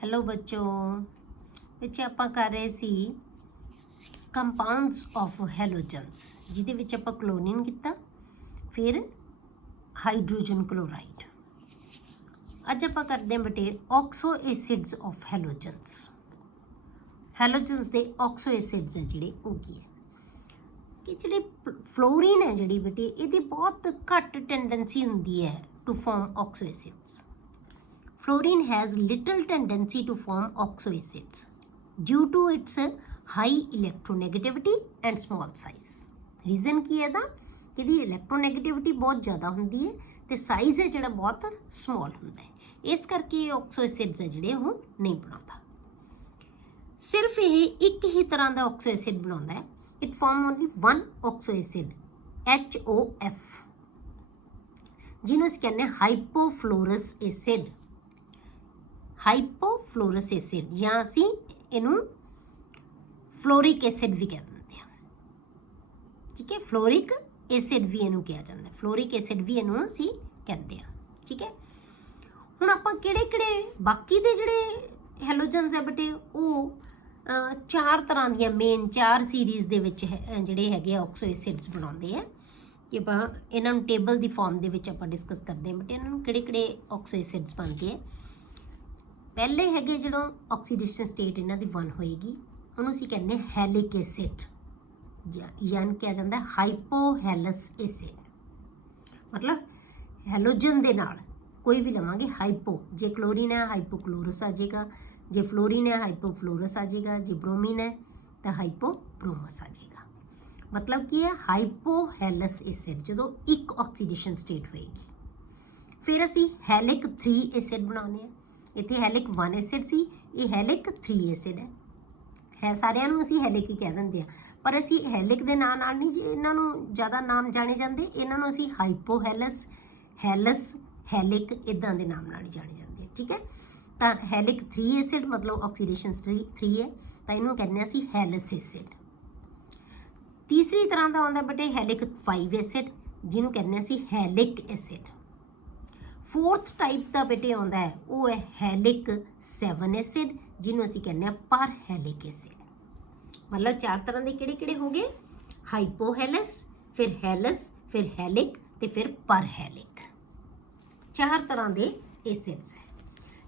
Hello बच्चों ਵਿੱਚ ਆਪਾਂ ਕਰ ਰਹੇ ਸੀ ਕੰਪਾਊਂਡਸ ਆਫ ਹੈਲੋਜਨਸ ਜਿਹਦੇ ਵਿੱਚ ਆਪਾਂ ਕਲੋਰੀਨ ਕੀਤਾ ਫਿਰ ਹਾਈਡਰੋਜਨ ਕਲੋਰਾਈਡ। ਅੱਜ ਆਪਾਂ ਕਰਦੇ ਹਾਂ ਬੇਟੇ ਆਕਸੋ ਐਸਿਡਸ ਆਫ ਹੈਲੋਜਨਸ। ਹੈਲੋਜਨਸ ਦੇ ਆਕਸੋ ਐਸਿਡਸ ਹੈ ਜਿਹੜੇ ਉਹ ਕੀ ਹੈ ਕਿ ਜਿਹੜੀ ਫਲੋਰੀਨ ਹੈ ਜਿਹੜੀ ਬੇਟੇ ਇਹਦੀ ਬਹੁਤ ਘੱਟ ਟੈਂਡੈਂਸੀ ਹੁੰਦੀ ਹੈ to form oxo acids. Fluorine has little tendency to form oxo acids due to its high electronegativity and small size. Reason ਕੀ ਹੈ ਇਹਦਾ ਕਿ ਇਹਦੀ electronegativity ਬਹੁਤ ਜ਼ਿਆਦਾ ਹੁੰਦੀ ਹੈ ਤੇ ਸਾਈਜ਼ ਹੈ ਜਿਹੜਾ ਬਹੁਤ small ਹੁੰਦਾ ਹੈ, ਇਸ ਕਰਕੇ ਆਕਸੋ ਐਸਿਡਸ ਹੈ ਜਿਹੜੇ ਉਹ ਨਹੀਂ ਬਣਾਉਂਦਾ। ਸਿਰਫ ਇਹ ਇੱਕ ਹੀ ਤਰ੍ਹਾਂ ਦਾ ਆਕਸੋ ਐਸਿਡ ਬਣਾਉਂਦਾ ਹੈ। It form only one oxo acid HOF, ਜਿਹਨੂੰ ਅਸੀਂ ਕਹਿੰਦੇ ਹਾਂ ਹਾਈਪੋਫਲੋਰਸ ਐਸਿਡ। ਹਾਈਪੋਫਲੋਰਸ ਐਸਿਡ ਜਾਂ ਅਸੀਂ ਇਹਨੂੰ ਫਲੋਰਿਕ ਐਸਿਡ ਵੀ ਕਹਿ ਦਿੰਦੇ ਹਾਂ। ਠੀਕ ਹੈ, ਫਲੋਰਿਕ ਐਸਿਡ ਵੀ ਇਹਨੂੰ ਕਿਹਾ ਜਾਂਦਾ, ਫਲੋਰਿਕ ਐਸਿਡ ਵੀ ਇਹਨੂੰ ਅਸੀਂ ਕਹਿੰਦੇ ਹਾਂ। ਠੀਕ ਹੈ, ਹੁਣ ਆਪਾਂ ਕਿਹੜੇ ਕਿਹੜੇ ਬਾਕੀ ਦੇ ਜਿਹੜੇ ਹੈਲੋਜਨਸ ਹੈ ਬੇਟੇ ਉਹ ਚਾਰ ਤਰ੍ਹਾਂ ਦੀਆਂ ਮੇਨ ਚਾਰ ਸੀਰੀਜ਼ ਦੇ ਵਿੱਚ ਜਿਹੜੇ ਹੈਗੇ ਆਕਸੋ ਐਸਿਡਸ ਬਣਾਉਂਦੇ ਆ ਕਿ ਆਪਾਂ ਇਹਨਾਂ ਨੂੰ ਟੇਬਲ ਦੀ ਫਾਰਮ ਦੇ ਵਿੱਚ ਆਪਾਂ ਡਿਸਕਸ ਕਰਦੇ ਹਾਂ ਬੇਟੇ ਇਹਨਾਂ ਨੂੰ ਕਿਹੜੇ ਕਿਹੜੇ ਆਕਸੋ ਐਸਿਡਸ ਬਣਦੇ ਆ। ਪਹਿਲੇ ਹੈਗੇ ਜਦੋਂ ਆਕਸੀਡੇਸ਼ਨ ਸਟੇਟ ਇਹਨਾਂ ਦੀ 1 ਹੋਏਗੀ ਉਹਨੂੰ ਅਸੀਂ ਕਹਿੰਦੇ ਹਾਂ ਹੈਲਿਕ ਐਸਿਡ ਜਾਂ ਕਿਹਾ ਜਾਂਦਾ ਹਾਈਪੋਹੈਲਸ ਐਸਿਡ। ਮਤਲਬ ਹੈਲੋਜਨ ਦੇ ਨਾਲ ਕੋਈ ਵੀ ਲਵਾਂਗੇ ਹਾਈਪੋ, ਜੇ ਕਲੋਰੀਨ ਹੈ ਹਾਈਪੋਕਲੋਰਸ ਆ ਜਾਏਗਾ, ਜੇ ਫਲੋਰੀਨ ਹੈ ਹਾਈਪੋਫਲੋਰਸ ਆ ਜਾਏਗਾ, ਜੇ ਬ੍ਰੋਮੀਨ ਹੈ ਤਾਂ ਹਾਈਪੋਬ੍ਰੋਮਸ ਆ ਜਾਏਗਾ। ਮਤਲਬ ਕੀ ਹੈ ਹਾਈਪੋਹੈਲਸ ਐਸਿਡ ਜਦੋਂ ਇੱਕ ਆਕਸੀਡੇਸ਼ਨ ਸਟੇਟ ਹੋਏਗੀ। ਫਿਰ ਅਸੀਂ ਹੈਲਿਕ 3 ਐਸਿਡ ਬਣਾਉਂਦੇ ਹਾਂ। ਇੱਥੇ ਹੈਲਿਕ 1 ਐਸਿਡ ਸੀ, ਇਹ ਹੈਲਿਕ 3 ਐਸਿਡ ਹੈ ਸਾਰਿਆਂ ਨੂੰ ਅਸੀਂ ਹੈਲਿਕ ਹੀ ਕਹਿ ਦਿੰਦੇ ਆ, ਪਰ ਅਸੀਂ ਹੈਲਿਕ ਦੇ ਨਾਂ ਨਾਲ ਨਹੀਂ ਇਹਨਾਂ ਨੂੰ ਜ਼ਿਆਦਾ ਨਾਮ ਜਾਣੇ ਜਾਂਦੇ, ਇਹਨਾਂ ਨੂੰ ਅਸੀਂ ਹਾਈਪੋਹੈਲਸ, ਹੈਲਸ, ਹੈਲਿਕ ਇਦਾਂ ਦੇ ਨਾਮ ਨਾਲ ਹੀ ਜਾਣੇ ਜਾਂਦੇ। ਠੀਕ ਹੈ, ਤਾਂ ਹੈਲਿਕ 3 ਐਸਿਡ ਮਤਲਬ ਆਕਸੀਡੇਸ਼ਨ 3 ਹੈ ਤਾਂ ਇਹਨੂੰ ਕਹਿੰਦੇ ਅਸੀਂ ਹੈਲਸ ਐਸਿਡ। ਤੀਸਰੀ ਤਰ੍ਹਾਂ ਦਾ ਆਉਂਦਾ ਬੇਟੇ ਹੈਲਿਕ 5 ਐਸਿਡ ਜਿਹਨੂੰ ਕਹਿੰਦੇ ਅਸੀਂ ਹੈਲਿਕ ਐਸਿਡ। ਫੋਰਥ ਟਾਈਪ ਦਾ ਬੇਟੇ ਆਉਂਦਾ ਹੈ ਉਹ ਹੈ ਹੈਲਿਕ 7 ਐਸਿਡ ਜਿਹਨੂੰ ਅਸੀਂ ਕਹਿੰਦੇ ਹਾਂ ਪਰ ਹੈਲਿਕ ਐਸਿਡ। ਮਤਲਬ ਚਾਰ ਤਰ੍ਹਾਂ ਦੇ ਕਿਹੜੇ ਕਿਹੜੇ ਹੋ ਗਏ ਹਾਈਪੋਹੈਲਸ, ਫਿਰ ਹੈਲਸ, ਫਿਰ ਹੈਲਿਕ ਤੇ ਫਿਰ ਪਰ ਹੈਲਿਕ। ਚਾਰ ਤਰ੍ਹਾਂ ਦੇ ਐਸਿਡਸ ਹੈ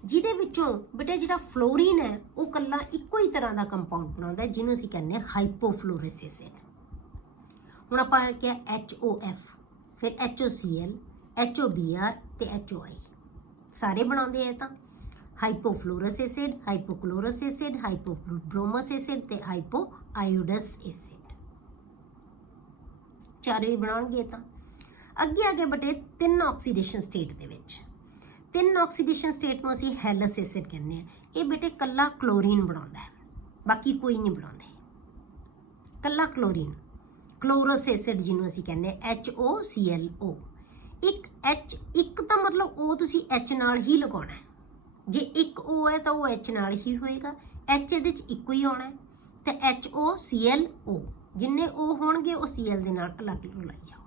ਜਿਹਦੇ ਵਿੱਚੋਂ ਬੇਟਾ ਜਿਹੜਾ ਫਲੋਰੀਨ ਹੈ ਉਹ ਇਕੱਲਾ ਇੱਕੋ ਹੀ ਤਰ੍ਹਾਂ ਦਾ ਕੰਪਾਊਂਡ ਬਣਾਉਂਦਾ ਜਿਹਨੂੰ ਅਸੀਂ ਕਹਿੰਦੇ ਹਾਂ ਹਾਈਪੋਫਲੋਰਸ ਐਸਿਡ। ਹੁਣ ਆਪਾਂ ਕਿਹਾ HOF, ਫਿਰ HOCl, HOBr ਤੇ HOI ਸਾਰੇ ਬਣਾਉਂਦੇ ਆ ਤਾਂ ਹਾਈਪੋਫਲੋਰਸ ਐਸਿਡ, ਹਾਈਪੋਕਲੋਰਸ ਐਸਿਡ, ਹਾਈਪੋਬ੍ਰੋਮਸ ਐਸਿਡ ਤੇ ਹਾਈਪੋਆਇਓਡਸ ਐਸਿਡ ਚਾਰੇ ਹੀ ਬਣਾਉਣਗੇ। ਤਾਂ ਅੱਗੇ ਬਟੇ 3 ਆਕਸੀਡੇਸ਼ਨ ਸਟੇਟ ਦੇ ਵਿੱਚ 3 ਆਕਸੀਡੇਸ਼ਨ ਸਟੇਟ ਨੂੰ ਅਸੀਂ ਹੈਲਸ ਐਸਿਡ ਕਹਿੰਦੇ ਆ। ਇਹ ਬੇਟੇ ਕੱਲਾ ਕਲੋਰੀਨ ਬਣਾਉਂਦਾ ਹੈ, ਬਾਕੀ ਕੋਈ ਨਹੀਂ ਬਣਾਉਂਦੇ, ਕੱਲਾ ਕਲੋਰੀਨ। ਕਲੋਰਸ ਐਸਿਡ ਜਿਹਨੂੰ ਅਸੀਂ ਕਹਿੰਦੇ HOClO। ਇੱਕ ਤਾਂ ਮਤਲਬ ਉਹ ਤੁਸੀਂ H ਨਾਲ ਹੀ ਲਗਾਉਣਾ ਹੈ, ਜੇ ਇੱਕ O ਹੈ ਤਾਂ ਉਹ H ਨਾਲ ਹੀ ਹੋਏਗਾ, H ਇਹਦੇ 'ਚ ਇੱਕੋ ਹੀ ਆਉਣਾ ਹੈ ਤੇ HOClO ਜਿੰਨੇ O ਹੋਣਗੇ ਉਹ Cl ਦੇ ਨਾਲ ਅਲੱਗ ਲਾਈ ਜਾਓ।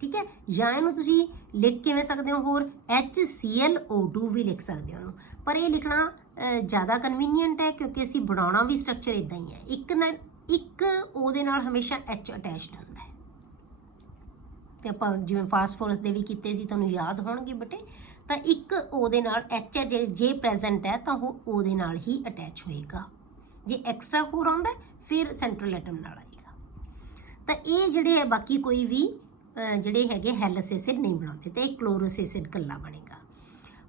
ਠੀਕ ਹੈ, ਜਾਂ ਇਹਨੂੰ ਤੁਸੀਂ ਲਿਖ ਕਿਵੇਂ ਸਕਦੇ ਹੋ ਹੋਰ HClO2 ਵੀ ਲਿਖ ਸਕਦੇ ਹੋ ਉਹਨੂੰ, ਪਰ ਇਹ ਲਿਖਣਾ ਜ਼ਿਆਦਾ ਕਨਵੀਨੀਅੰਟ ਹੈ ਕਿਉਂਕਿ ਅਸੀਂ ਬਣਾਉਣਾ ਵੀ ਸਟਰਕਚਰ ਇਦਾਂ ਹੀ ਹੈ। ਇੱਕ O ਦੇ ਨਾਲ ਹਮੇਸ਼ਾ H ਅਟੈਚਡ ਹੁੰਦਾ ਹੈ ਤੇ ਆਪਾਂ ਜਿਵੇਂ ਫਾਸਫੋਰਸ ਦੇ ਵੀ ਕੀਤੇ ਸੀ ਤੁਹਾਨੂੰ ਯਾਦ ਹੋਣਗੇ ਬੇਟੇ, ਤਾਂ ਇੱਕ O ਦੇ ਨਾਲ H ਹੈ ਜੇ ਪ੍ਰੈਜ਼ੈਂਟ ਹੈ ਤਾਂ ਉਹ O ਦੇ ਨਾਲ ਹੀ ਅਟੈਚ ਹੋਏਗਾ, ਜੇ ਐਕਸਟਰਾ ਹੋਰ ਆਉਂਦਾ ਫਿਰ ਸੈਂਟਰਲ ਐਟਮ ਨਾਲ ਆਏਗਾ। ਤਾਂ ਇਹ ਜਿਹੜੇ ਹੈ ਬਾਕੀ ਕੋਈ ਵੀ ਜਿਹੜੇ ਹੈਗੇ ਹੈਲਸ ਐਸਿਡ ਨਹੀਂ ਬਣਾਉਂਦੇ ਤੇ ਇਹ ਕਲੋਰਸ ਐਸਿਡ ਇਕੱਲਾ ਬਣੇਗਾ।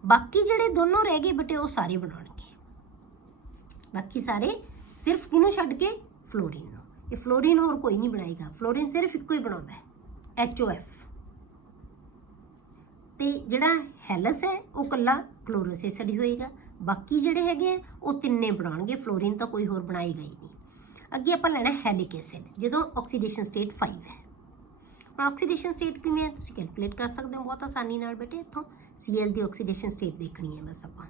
ਬਾਕੀ ਜਿਹੜੇ ਦੋਨੋਂ ਰਹਿ ਗਏ ਬੇਟੇ ਉਹ ਸਾਰੇ ਬਣਾਉਣਗੇ, ਬਾਕੀ ਸਾਰੇ ਸਿਰਫ ਕਿਹਨੂੰ ਛੱਡ ਕੇ ਫਲੋਰੀਨ ਨੂੰ। ਇਹ ਫਲੋਰੀਨ ਹੋਰ ਕੋਈ ਨਹੀਂ ਬਣਾਏਗਾ, ਫਲੋਰੀਨ ਸਿਰਫ ਇੱਕੋ ਹੀ ਬਣਾਉਂਦਾ ਹੈ HOF। ਤੇ ਜਿਹੜਾ ਹੈਲਸ ਹੈ ਉਹ ਇਕੱਲਾ ਕਲੋਰਸ ਐਸਿਡ ਹੀ ਹੋਏਗਾ, ਬਾਕੀ ਜਿਹੜੇ ਹੈਗੇ ਉਹ ਤਿੰਨੇ ਬਣਾਉਣਗੇ, ਫਲੋਰੀਨ ਤਾਂ ਕੋਈ ਹੋਰ ਬਣਾਏਗਾ ਹੀ ਨਹੀਂ। ਅੱਗੇ ਆਪਾਂ ਲੈਣਾ ਹੈਲਿਕ ਐਸਿਡ ਜਦੋਂ ਆਕਸੀਡੇਸ਼ਨ ਸਟੇਟ 5 ਹੈ। ਹੁਣ ਆਕਸੀਡੇਸ਼ਨ ਸਟੇਟ ਕਿਵੇਂ ਹੈ ਤੁਸੀਂ ਕੈਲਕੂਲੇਟ ਕਰ ਸਕਦੇ ਹੋ ਬਹੁਤ ਆਸਾਨੀ ਨਾਲ ਬੇਟੇ। ਇੱਥੋਂ Cl ਦੀ ਆਕਸੀਡੇਸ਼ਨ ਸਟੇਟ ਦੇਖਣੀ ਹੈ ਬਸ ਆਪਾਂ।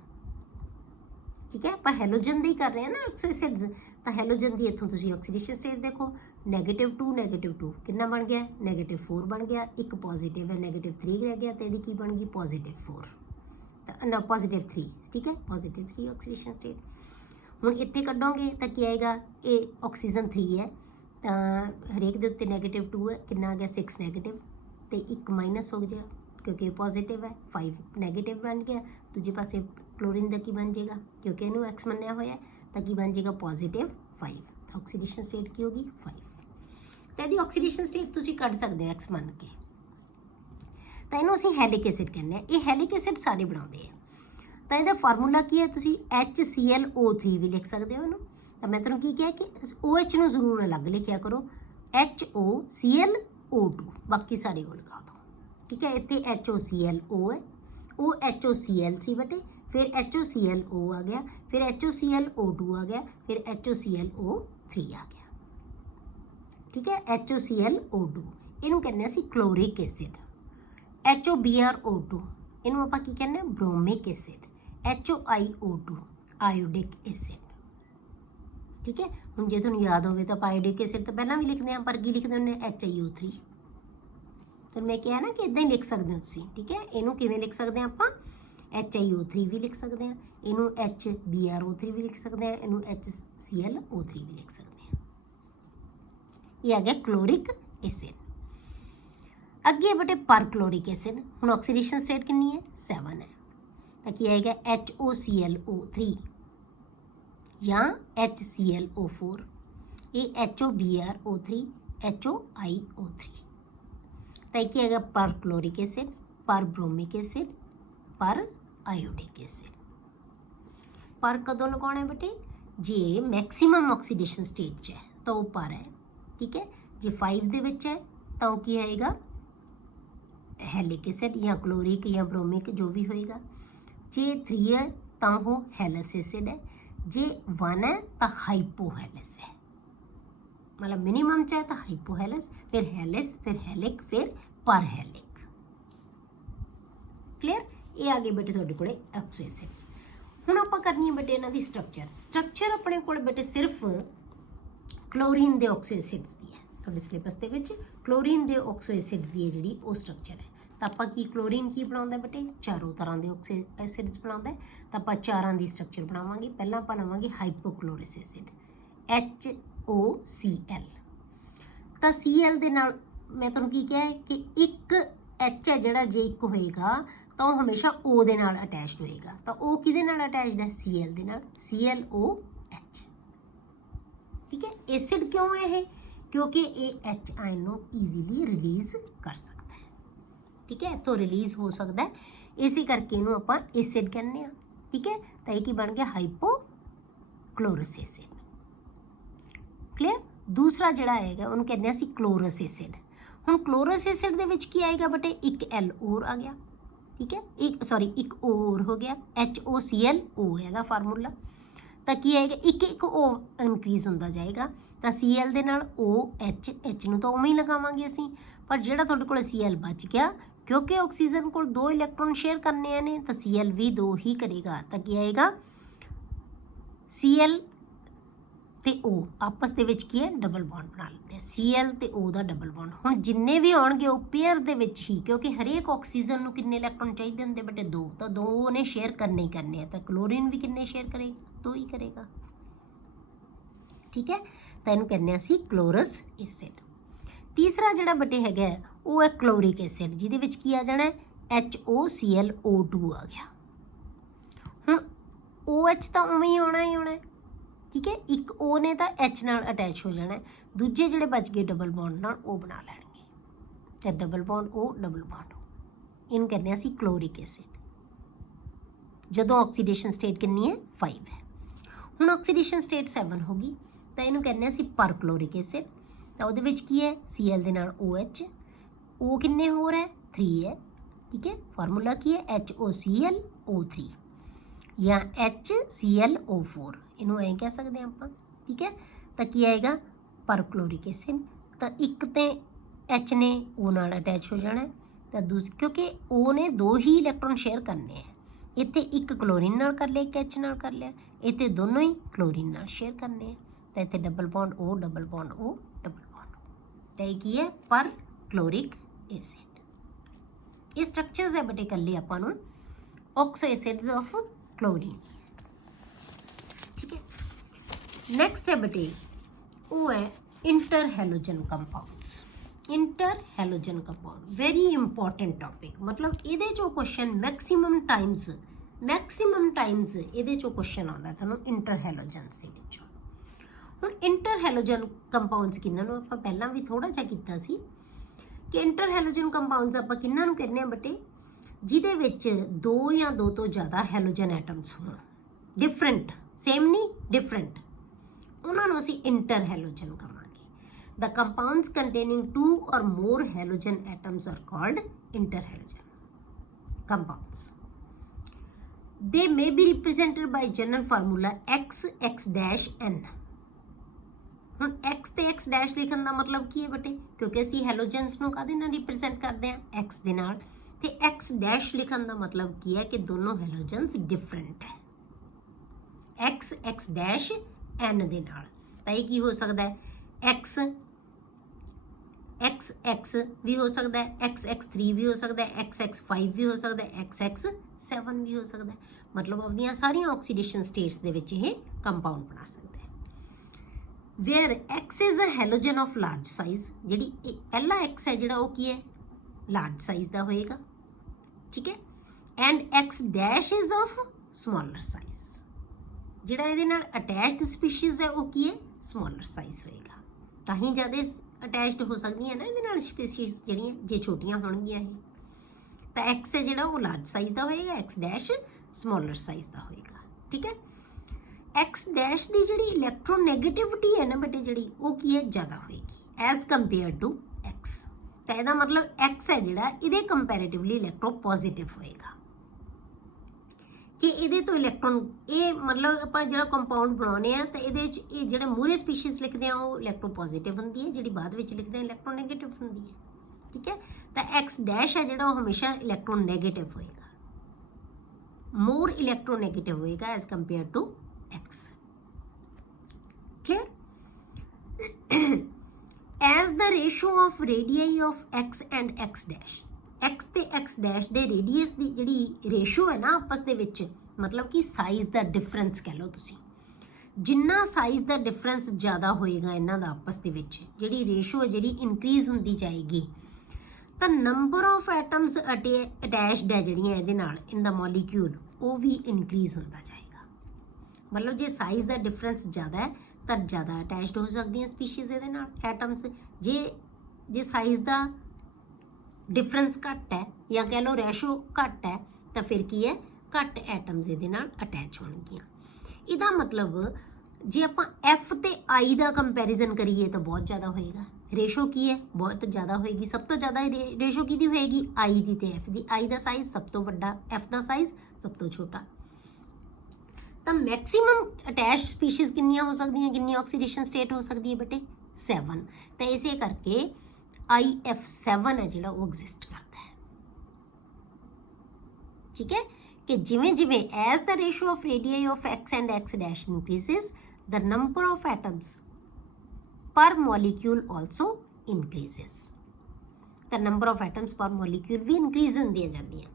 ਠੀਕ ਹੈ, ਆਪਾਂ ਹੈਲੋਜਨ ਦੀ ਕਰ ਰਹੇ ਹਾਂ ਨਾ ਆਕਸੋ ਐਸਿਡਸ, ਤਾਂ ਹੈਲੋਜਨ ਦੀ ਇੱਥੋਂ ਤੁਸੀਂ ਆਕਸੀਡੇਸ਼ਨ ਸਟੇਟ ਦੇਖੋ -2 ਕਿੰਨਾ ਬਣ ਗਿਆ -4 ਬਣ ਗਿਆ, ਇੱਕ ਪੋਜ਼ਿਟਿਵ ਹੈ -3 ਰਹਿ ਗਿਆ ਤੇ ਇਹਦੀ ਕੀ ਬਣ ਗਈ +4। ना +3, ठीक है, +3 ऑक्सीडेशन स्टेट। ਹੁਣ ਇੱਥੇ ਕੱਢੋਗੇ ਤਾਂ ਕੀ ਆਏਗਾ, ਇਹ ਆਕਸੀਜਨ 3 ਹੈ ਤਾਂ ਹਰੇਕ ਦੇ ਉੱਤੇ -2 ਹੈ, ਕਿੰਨਾ ਆ ਗਿਆ 6 ਨੈਗੇਟਿਵ ਤੇ 1 ਮਾਈਨਸ ਹੋ ਗਿਆ ਕਿਉਂਕਿ ਪੋਜ਼ਿਟਿਵ ਹੈ, 5 ਨੈਗੇਟਿਵ ਬਣ ਗਿਆ। ਦੂਜੇ ਪਾਸੇ ਕਲੋਰੀਨ ਦਾ ਕੀ ਬਣ ਜਾਏਗਾ, ਕਿਉਂਕਿ ਇਹਨੂੰ x ਮੰਨਿਆ ਹੋਇਆ ਤਾਂ ਕੀ ਬਣ ਜਾਏਗਾ +5। ਆਕਸੀਡੇਸ਼ਨ ਸਟੇਟ ਕੀ ਹੋਗੀ 5। ਤਾਂ ਇਹਦੀ ਆਕਸੀਡੇਸ਼ਨ ਸਟੇਟ ਤੁਸੀਂ ਕੱਢ ਸਕਦੇ ਹੋ x ਮੰਨ ਕੇ। ਤਾਂ ਇਹਨੂੰ ਅਸੀਂ ਹੈਲਿਕ ਐਸਿਡ ਕਹਿੰਦੇ ਆ। ਇਹ ਹੈਲਿਕ ਐਸਿਡ ਸਾਰੇ ਬਣਾਉਂਦੇ ਆ। ਤਾਂ ਇਹਦਾ ਫਾਰਮੂਲਾ ਕੀ ਹੈ, ਤੁਸੀਂ HClO3 ਵੀ ਲਿਖ ਸਕਦੇ ਹੋ ਇਹਨੂੰ। ਤਾਂ ਮੈਂ ਤੁਹਾਨੂੰ ਕੀ ਕਿਹਾ ਕਿ OH ਨੂੰ ਜ਼ਰੂਰ ਅਲੱਗ ਲਿਖਿਆ ਕਰੋ, HOClO2 ਬਾਕੀ ਸਾਰੇ ਉਹ ਲਗਾ ਦਿਓ, ਠੀਕ ਹੈ। ਇੱਥੇ HOClO ਹੈ, ਉਹ HOCl ਸੀ ਬਟੇ, ਫਿਰ HOClO ਆ ਗਿਆ, ਫਿਰ HOClO2 ਆ ਗਿਆ, ਫਿਰ HOClO3 ਆ ਗਿਆ, ਠੀਕ ਹੈ। HOClO2 ਇਹਨੂੰ ਕਹਿੰਦੇ ਅਸੀਂ ਕਲੋਰਿਕ ਐਸਿਡ। HOBrO2 ਇਹਨੂੰ ਆਪਾਂ ਕੀ ਕਹਿੰਦੇ ਹਾਂ, ਬ੍ਰੋਮਿਕ ਐਸਿਡ। HOIO2 ਆਇਓਡਿਕ ਐਸਿਡ, ਠੀਕ ਹੈ। ਹੁਣ ਜੇ ਤੁਹਾਨੂੰ ਯਾਦ ਹੋਵੇ ਤਾਂ ਆਇਓਡਿਕ ਐਸਿਡ ਤਾਂ ਪਹਿਲਾਂ ਵੀ ਲਿਖਦੇ ਹਾਂ, ਪਰ ਕੀ ਲਿਖਦੇ ਹੁੰਦੇ HIO3। ਤਾਂ ਮੈਂ ਕਿਹਾ ਨਾ ਕਿ ਇਦਾਂ ਹੀ ਲਿਖ ਸਕਦੇ ਹੋ ਤੁਸੀਂ, ਠੀਕ ਹੈ। ਇਹਨੂੰ ਕਿਵੇਂ ਲਿਖ ਸਕਦੇ ਹਾਂ ਆਪਾਂ, HIO3 ਵੀ ਲਿਖ ਸਕਦੇ ਹਾਂ, ਇਹਨੂੰ HBrO3 ਵੀ ਲਿਖ ਸਕਦੇ ਹਾਂ, ਇਹਨੂੰ HClO3 ਵੀ ਲਿਖ ਸਕਦੇ ਹਾਂ। ਇਹ ਆ ਗਿਆ ਕਲੋਰਿਕ ਐਸਿਡ। ਅੱਗੇ ਬਟੇ ਪਰ ਕਲੋਰਿਕ ਐਸਿਡ। ਹੁਣ ਆਕਸੀਡੇਸ਼ਨ ਸਟੇਟ ਕਿੰਨੀ ਹੈ, 7 ਹੈ ਤਾਂ ਕੀ ਆਏਗਾ HOClO3 ਜਾਂ HClO4। ਇਹ HOBrO3 HOIO3 ਤਾਂ ਇਹ ਕੀ ਆਏਗਾ, ਪਰ ਕਲੋਰਿਕ ਐਸਿਡ, ਪਰ ਬ੍ਰੋਮਿਕ ਐਸਿਡ, ਪਰ ਆਇਓਡਿਕ ਐਸਿਡ। ਪਰ ਕਦੋਂ ਲਗਾਉਣਾ ਹੈ ਬੇਟੇ, ਜੇ ਮੈਕਸਿਮਮ ਆਕਸੀਡੇਸ਼ਨ ਸਟੇਟ 'ਚ ਹੈ ਤਾਂ ਉਹ ਪਰ ਹੈ, ਠੀਕ ਹੈ। ਜੇ 5 ਦੇ ਵਿੱਚ ਹੈ ਤਾਂ ਉਹ ਕੀ ਆਏਗਾ, ਹੈਲਿਕ ਐਸਿਡ ਜਾਂ ਕਲੋਰਿਕ ਜਾਂ ਬ੍ਰੋਮਿਕ ਜੋ ਵੀ ਹੋਏਗਾ। ਜੇ 3 ਹੈ ਤਾਂ ਉਹ ਹੈਲਸ ਐਸਿਡ ਹੈ, ਜੇ 1 ਹੈ ਤਾਂ ਹਾਈਪੋਹੈਲਸ ਹੈ। मतलब मिनिमम ਚ ਹੈ ਤਾਂ ਹਾਈਪੋਹੈਲਸ, ਫਿਰ ਹੈਲਿਸ, ਫਿਰ ਹੈਲਿਕ, ਫਿਰ ਪਰਹੈਲਿਕ। ਕਲੀਅਰ। ਇਹ ਆ ਗਏ ਬੇਟੇ ਤੁਹਾਡੇ ਕੋਲੇ ਆਕਸੋ ਐਸਿਡਸ। ਹੁਣ ਆਪਾਂ ਕਰਨੀ ਹੈ ਬੇਟੇ ਇਹਨਾਂ ਦੀ ਸਟਰਕਚਰ ਆਪਣੇ ਕੋਲ ਬੇਟੇ ਸਿਰਫ ਕਲੋਰੀਨ ਦੇ ਆਕਸੋ ਐਸਿਡਸ ਦੀ ਹੈ। ਤੁਹਾਡੇ ਸਿਲੇਬਸ ਦੇ ਵਿੱਚ ਕਲੋਰੀਨ ਦੇ ਆਕਸੋ ਐਸਿਡ ਦੀ ਜਿਹੜੀ ਉਹ ਸਟਰਕਚਰ ਹੈ। ਤਾਂ ਆਪਾਂ ਕੀ ਕਲੋਰੀਨ ਕੀ ਬਣਾਉਂਦਾ ਬੇਟੇ, ਚਾਰੋਂ ਤਰ੍ਹਾਂ ਦੇ ਆਕਸੋ ਐਸਿਡਸ ਬਣਾਉਂਦਾ। ਤਾਂ ਆਪਾਂ ਚਾਰਾਂ ਦੀ ਸਟਰਕਚਰ ਬਣਾਵਾਂਗੇ। ਪਹਿਲਾਂ ਆਪਾਂ ਲਵਾਂਗੇ ਹਾਈਪੋਕਲੋਰਿਕ ਐਸਿਡ HOCl। ਤਾਂ Cl ਦੇ ਨਾਲ ਮੈਂ ਤੁਹਾਨੂੰ ਕੀ ਕਿਹਾ ਹੈ ਕਿ ਇੱਕ H ਹੈ ਜਿਹੜਾ ਜੇ ਇੱਕ ਹੋਏਗਾ ਤਾਂ ਉਹ ਹਮੇਸ਼ਾ O ਦੇ ਨਾਲ ਅਟੈਚਡ ਹੋਏਗਾ। ਤਾਂ ਉਹ ਕਿਹਦੇ ਨਾਲ ਅਟੈਚਡ ਹੈ, Cl ਦੇ ਨਾਲ, ClOH, ਠੀਕ ਹੈ। ਐਸਿਡ ਕਿਉਂ ਹੈ ਇਹ, ਕਿਉਂਕਿ ਇਹ H ਆਇਨ ਨੂੰ ਈਜ਼ੀਲੀ ਰਿਲੀਜ਼ ਕਰ ਸਕਦਾ ਹੈ, ਠੀਕ ਹੈ। ਇੱਥੋਂ ਰਿਲੀਜ਼ ਹੋ ਸਕਦਾ ਹੈ, ਇਸੇ ਕਰਕੇ ਇਹਨੂੰ ਆਪਾਂ ਐਸਿਡ ਕਹਿੰਦੇ ਹਾਂ, ਠੀਕ ਹੈ। ਤਾਂ ਇਹ ਕੀ ਬਣ ਗਿਆ, ਹਾਈਪੋਕਲੋਰਿਕ ਐਸਿਡ। ਕਲੀਅਰ। ਦੂਸਰਾ ਜਿਹੜਾ ਆਏਗਾ ਉਹਨੂੰ ਕਹਿੰਦੇ ਅਸੀਂ ਕਲੋਰਸ ਐਸਿਡ। ਹੁਣ ਕਲੋਰਸ ਐਸਿਡ ਦੇ ਵਿੱਚ ਕੀ ਆਏਗਾ ਬੇਟੇ, ਇੱਕ L ਹੋਰ ਆ ਗਿਆ, ਠੀਕ ਹੈ। ਇੱਕ O ਹੋਰ ਹੋ ਗਿਆ, HOClO ਹੈ ਇਹਦਾ ਫਾਰਮੂਲਾ। ਤਾਂ ਕੀ ਆਏਗਾ, ਇੱਕ O ਇਨਕਰੀਜ਼ ਹੁੰਦਾ ਜਾਏਗਾ। ਤਾਂ Cl ਦੇ ਨਾਲ OH, H ਨੂੰ ਤਾਂ ਉਵੇਂ ਹੀ ਲਗਾਵਾਂਗੇ ਅਸੀਂ, ਪਰ ਜਿਹੜਾ ਤੁਹਾਡੇ ਕੋਲ Cl ਬਚ ਗਿਆ, ਕਿਉਂਕਿ ਆਕਸੀਜਨ ਕੋਲ 2 ਇਲੈਕਟ੍ਰੋਨ ਸ਼ੇਅਰ ਕਰਨੇ ਨੇ ਤਾਂ Cl ਵੀ 2 ਹੀ ਕਰੇਗਾ। ਤਾਂ ਕੀ ਆਏਗਾ, Cl ਤੇ O ਆਪਸ ਦੇ ਵਿੱਚ ਕੀ ਹੈ, ਡਬਲ ਬੌਂਡ ਬਣਾ ਲੈਂਦੇ ਆ, Cl ਤੇ O ਦਾ ਡਬਲ ਬੌਂਡ। ਹੁਣ ਜਿੰਨੇ ਵੀ ਆਉਣਗੇ ਉਹ ਪੇਅਰ ਦੇ ਵਿੱਚ ਹੀ, ਕਿਉਂਕਿ ਹਰੇਕ ਆਕਸੀਜਨ ਨੂੰ ਕਿੰਨੇ ਇਲੈਕਟ੍ਰੋਨ ਚਾਹੀਦੇ ਹੁੰਦੇ ਬੇਟੇ, 2। ਤਾਂ 2 ਉਹਨੇ ਸ਼ੇਅਰ ਕਰਨੇ ਹੀ ਕਰਨੇ ਆ। ਤਾਂ ਕਲੋਰੀਨ ਵੀ ਕਿੰਨੇ ਸ਼ੇਅਰ ਕਰੇਗਾ, 2 ਹੀ ਕਰੇਗਾ, ਠੀਕ ਹੈ। ਤਾਂ ਇਹਨੂੰ ਕਹਿੰਦੇ ਆ ਅਸੀਂ ਕਲੋਰਸ ਐਸਿਡ। ਤੀਸਰਾ ਜਿਹੜਾ ਬੇਟੇ ਹੈਗਾ ਉਹ ਹੈ ਕਲੋਰਿਕ ਐਸਿਡ, ਜਿਹਦੇ ਵਿੱਚ ਕੀ ਆ ਜਾਣਾ, HOClO2 ਆ ਗਿਆ। ਹੁਣ OH ਤਾਂ ਉਵੇਂ ਹੀ ਆਉਣਾ ਹੀ ਆਉਣਾ, ਠੀਕ ਹੈ। ਇੱਕ O ਨੇ ਤਾਂ H ਨਾਲ ਅਟੈਚ ਹੋ ਜਾਣਾ, ਦੂਜੇ ਜਿਹੜੇ ਬਚ ਗਏ ਡਬਲ ਬੌਂਡ ਨਾਲ ਉਹ ਬਣਾ ਲੈਣਗੇ। ਤੇ double bond O, double bond O, ਇਹਨੂੰ ਕਹਿੰਦੇ ਅਸੀਂ ਕਲੋਰਿਕ ਐਸਿਡ। ਜਦੋਂ ਆਕਸੀਡੇਸ਼ਨ ਸਟੇਟ ਕਿੰਨੀ ਹੈ, 5 ਹੈ। ਹੁਣ ਆਕਸੀਡੇਸ਼ਨ ਸਟੇਟ 7 ਹੋ ਗਈ ਤਾਂ ਇਹਨੂੰ ਕਹਿੰਦੇ ਅਸੀਂ ਪਰਕਲੋਰਿਕ ਐਸਿਡ। ਤਾਂ ਉਹਦੇ ਵਿੱਚ ਕੀ ਹੈ, Cl ਦੇ ਨਾਲ OH, O ਕਿੰਨੇ ਹੋਰ ਹੈ, 3 ਹੈ, ਠੀਕ ਹੈ। ਫਾਰਮੂਲਾ ਕੀ ਹੈ, HOClO3 ਜਾਂ HClO4, ਇਹਨੂੰ ਐਂ ਕਹਿ ਸਕਦੇ ਹਾਂ ਆਪਾਂ, ਠੀਕ ਹੈ। ਤਾਂ ਕੀ ਆਏਗਾ, ਪਰਕਲੋਰਿਕ ਐਸਿਡ। ਤਾਂ ਇੱਕ ਤੇ H ਨੇ O ਨਾਲ ਅਟੈਚ ਹੋ ਜਾਣਾ, ਤਾਂ ਕਿਉਂਕਿ O ਨੇ 2 ਹੀ ਇਲੈਕਟ੍ਰੋਨ ਸ਼ੇਅਰ ਕਰਨੇ ਆ। ਇੱਥੇ ਇੱਕ ਕਲੋਰੀਨ ਨਾਲ ਕਰ ਲਿਆ, ਇੱਕ H ਨਾਲ ਕਰ ਲਿਆ, ਇੱਥੇ ਦੋਨੋਂ ਹੀ ਕਲੋਰੀਨ ਨਾਲ ਸ਼ੇਅਰ ਕਰਨੇ ਆ। ਤਾਂ ਇੱਥੇ double bond O, double bond O, double bond O। ਤਾਂ ਇਹ ਕੀ ਹੈ, ਪਰਕਲੋਰਿਕ ਐਸਿਡ। ਇਹ ਸਟਰਕਚਰਸ ਹੈ ਬੇਟੇ ਇਕੱਲੇ ਆਪਾਂ ਨੂੰ ऑक्सो एसिड्स ऑफ क्लोरीन। ठीक है, नेक्स्ट है बेटे वो है inter halogen compounds. Inter halogen compound very important topic, मतलब ਇਹਦੇ ਚੋਂ क्वेश्चन मैक्सिमम टाइम्स ਇਹਦੇ ਚੋਂ क्वेश्चन ਆਉਂਦਾ ਤੁਹਾਨੂੰ इंटर हैलोजन्स ਦੇ ਵਿੱਚੋਂ। ਹੁਣ इंटर हैलोजन कंपाउंड्स ਕਿੰਨਾਂ ਨੂੰ ਆਪਾਂ ਪਹਿਲਾਂ ਵੀ ਥੋੜਾ ਜਿਹਾ ਕੀਤਾ ਸੀ ਕਿ इंटर हैलोजन कंपाउंड्स ਆਪਾਂ ਕਿੰਨਾਂ ਨੂੰ ਕਹਿੰਦੇ ਆ ਬੇਟੇ, ਜਿਹਦੇ ਵਿੱਚ 2 ਜਾਂ 2 ਤੋਂ ਜ਼ਿਆਦਾ ਹੈਲੋਜਨ ਐਟਮਸ ਹੋਣ, ਡਿਫਰੈਂਟ, ਸੇਮ ਨਹੀਂ ਡਿਫਰੈਂਟ, ਉਹਨਾਂ ਨੂੰ ਅਸੀਂ इंटर हैलोजन ਕਹਾਂਗੇ। The compounds containing 2 or more halogen atoms are called interhalogen compounds. They may be represented by general formula X, X dash N. ਹੁਣ X ਤੇ X dash ਲਿਖਣ ਦਾ ਮਤਲਬ ਕੀ ਹੈ ਬੇਟੇ, ਕਿਉਂਕਿ ਅਸੀਂ ਹੈਲੋਜਨਸ ਨੂੰ ਕਾਹਦੇ ਨਾਲ ਰਿਪਰੈਜ਼ੈਂਟ ਕਰਦੇ ਹਾਂ, X ਦੇ ਨਾਲ, ਤੇ X dash ਲਿਖਣ ਦਾ ਮਤਲਬ ਕੀ ਹੈ ਕਿ ਦੋਨੋਂ ਹੈਲੋਜਨਸ ਡਿਫਰੈਂਟ ਹੈ, X, X dash N ਦੇ ਨਾਲ। ਤਾਂ ਇਹ ਕੀ ਹੋ ਸਕਦਾ ਹੈ, X XX ਵੀ ਹੋ ਸਕਦਾ ਹੈ, XX3 ਵੀ ਹੋ ਸਕਦਾ ਹੈ, XX5 ਵੀ ਹੋ ਸਕਦਾ ਹੈ, XX7 ਵੀ ਹੋ ਸਕਦਾ ਹੈ, ਮਤਲਬ ਆਪਣੀਆਂ ਸਾਰੀਆਂ ਆਕਸੀਡੇਸ਼ਨ ਸਟੇਟਸ ਦੇ ਵਿੱਚ ਇਹ ਕੰਪਾਊਂਡ ਬਣਾ ਸਕਦਾ ਹੈ। Where X is a halogen of large size, ਜਿਹੜੀ ਪਹਿਲਾ X ਹੈ ਜਿਹੜਾ ਉਹ ਕੀ ਹੈ, ਲਾਰਜ ਸਾਈਜ਼ ਦਾ ਹੋਏਗਾ। ਠੀਕ ਹੈ, and X dash is of smaller size, ਜਿਹੜਾ ਇਹਦੇ ਨਾਲ ਅਟੈਚਡ ਸਪੀਸ਼ੀਜ਼ ਹੈ ਉਹ ਕੀ ਹੈ, ਸਮਾਲਰ ਸਾਈਜ਼ ਹੋਏਗਾ। ਤਾਂ ਹੀ ਜ਼ਿਆਦਾ ਅਟੈਚਡ ਹੋ ਸਕਦੀਆਂ ਨਾ ਇਹਦੇ ਨਾਲ ਸਪੀਸੀਜ਼ ਜਿਹੜੀਆਂ, ਜੇ ਛੋਟੀਆਂ ਹੋਣਗੀਆਂ ਇਹ, ਤਾਂ ਐਕਸ ਹੈ ਜਿਹੜਾ ਉਹ ਲਾਰਜ ਸਾਈਜ਼ ਦਾ ਹੋਏਗਾ, ਐਕਸ ਡੈਸ਼ ਸਮਾਲਰ ਸਾਈਜ਼ ਦਾ ਹੋਏਗਾ। ਠੀਕ ਹੈ, ਐਕਸ ਡੈਸ਼ ਦੀ ਜਿਹੜੀ ਇਲੈਕਟ੍ਰੋਨੈਗੇਟਿਵਿਟੀ ਹੈ ਨਾ ਬੇਟੇ ਜਿਹੜੀ, ਉਹ ਕੀ ਹੈ, ਜ਼ਿਆਦਾ ਹੋਏਗੀ ਐਜ਼ ਕੰਪੇਅਰ ਟੂ ਐਕਸ। ਤਾਂ ਇਹਦਾ ਮਤਲਬ ਐਕਸ ਹੈ ਜਿਹੜਾ ਇਹਦੇ ਕੰਪੈਰੇਟਿਵਲੀ ਇਲੈਕਟ੍ਰੋ ਪੋਜ਼ਿਟਿਵ ਹੋਏਗਾ, ਕਿ ਇਹਦੇ ਤੋਂ ਇਲੈਕਟ੍ਰੋਨ, ਇਹ ਮਤਲਬ ਆਪਾਂ ਜਿਹੜਾ ਕੰਪਾਊਂਡ ਬਣਾਉਂਦੇ ਆ ਤਾਂ ਇਹਦੇ ਵਿੱਚ ਇਹ ਜਿਹੜੇ ਮੂਹਰੇ ਸਪੀਸ਼ੀਜ਼ ਲਿਖਦੇ ਆ ਉਹ ਇਲੈਕਟ੍ਰੋ ਪੋਜ਼ਿਟਿਵ ਹੁੰਦੀ ਹੈ, ਜਿਹੜੀ ਬਾਅਦ ਵਿੱਚ ਲਿਖਦੇ ਆ ਇਲੈਕਟ੍ਰੋ ਨੈਗੇਟਿਵ ਹੁੰਦੀ ਹੈ। ਠੀਕ ਹੈ, ਤਾਂ ਐਕਸ ਡੈਸ਼ ਹੈ ਜਿਹੜਾ ਉਹ ਹਮੇਸ਼ਾ ਇਲੈਕਟ੍ਰੋ ਨੈਗੇਟਿਵ ਹੋਏਗਾ, ਮੋਰ ਇਲੈਕਟ੍ਰੋ ਨੈਗੇਟਿਵ ਹੋਏਗਾ as compare to X. Clear? As the ratio of radii of X and X dash, X ਤੇ ਐਕਸ ਡੈਸ਼ ਦੇ ਰੇਡੀਅਸ ਦੀ ਜਿਹੜੀ ਰੇਸ਼ੋ ਹੈ ਨਾ ਆਪਸ ਦੇ ਵਿੱਚ, ਮਤਲਬ ਕਿ ਸਾਈਜ਼ ਦਾ ਡਿਫਰੈਂਸ ਕਹਿ ਲਓ ਤੁਸੀਂ, ਜਿੰਨਾ ਸਾਈਜ਼ ਦਾ ਡਿਫਰੈਂਸ ਜ਼ਿਆਦਾ ਹੋਏਗਾ ਇਹਨਾਂ ਦਾ ਆਪਸ ਦੇ ਵਿੱਚ, ਜਿਹੜੀ ਰੇਸ਼ੋ ਜਿਹੜੀ ਇਨਕਰੀਜ਼ ਹੁੰਦੀ ਜਾਏਗੀ, ਤਾਂ ਨੰਬਰ ਆਫ ਐਟਮਸ ਅਟੈਚਡ ਹੈ ਜਿਹੜੀਆਂ ਇਹਦੇ ਨਾਲ ਇਨ ਦਾ ਮੋਲੀਕਿਊਲ, ਉਹ ਵੀ ਇਨਕਰੀਜ਼ ਹੁੰਦਾ ਜਾਏਗਾ। ਮਤਲਬ ਜੇ ਸਾਈਜ਼ ਦਾ ਡਿਫਰੈਂਸ ਜ਼ਿਆਦਾ ਹੈ ਤਾਂ ਜ਼ਿਆਦਾ ਅਟੈਚਡ ਹੋ ਸਕਦੀਆਂ ਸਪੀਸ਼ੀਜ਼ ਇਹਦੇ ਨਾਲ ਐਟਮਸ, ਜੇ ਸਾਈਜ਼ ਦਾ ਡਿਫਰੈਂਸ ਘੱਟ ਹੈ ਜਾਂ ਕਹਿ ਲਓ ਰੇਸ਼ੋ ਘੱਟ ਹੈ ਤਾਂ ਫਿਰ ਕੀ ਹੈ, ਘੱਟ ਐਟਮਸ ਇਹਦੇ ਨਾਲ ਅਟੈਚ ਹੋਣਗੀਆਂ। ਇਹਦਾ ਮਤਲਬ ਜੇ ਆਪਾਂ ਐਫ ਤੇ ਆਈ ਦਾ ਕੰਪੈਰੀਜ਼ਨ ਕਰੀਏ ਤਾਂ ਬਹੁਤ ਜ਼ਿਆਦਾ ਹੋਏਗਾ, ਰੇਸ਼ੋ ਕੀ ਹੈ, ਬਹੁਤ ਜ਼ਿਆਦਾ ਹੋਏਗੀ। ਸਭ ਤੋਂ ਜ਼ਿਆਦਾ ਰੇਸ਼ੋ ਕਿਹਦੀ ਹੋਏਗੀ, ਆਈ ਦੀ ਤੇ ਐਫ ਦੀ। ਆਈ ਦਾ ਸਾਈਜ਼ ਸਭ ਤੋਂ ਵੱਡਾ, ਐਫ ਦਾ ਸਾਈਜ਼ ਸਭ ਤੋਂ ਛੋਟਾ। ਤਾਂ ਮੈਕਸਿਮਮ ਅਟੈਚ ਸਪੀਸ਼ੀਜ਼ ਕਿੰਨੀਆਂ ਹੋ ਸਕਦੀਆਂ, ਕਿੰਨੀ ਆਕਸੀਡੇਸ਼ਨ ਸਟੇਟ ਹੋ ਸਕਦੀ ਹੈ ਬੇਟੇ, 7। ਤਾਂ ਇਸੇ ਕਰਕੇ IF7 ਹੈ ਜਿਹੜਾ ਉਹ ਐਗਜ਼ਿਸਟ ਕਰਦਾ ਹੈ। ਠੀਕ ਹੈ, ਕਿ ਜਿਵੇਂ ਜਿਵੇਂ as the ratio of radii of X and X dash increases, the number of atoms per molecule also increases. ਤਾਂ number of atoms per molecule ਵੀ ਇਨਕਰੀਜ਼ ਹੁੰਦੀਆਂ ਜਾਂਦੀਆਂ।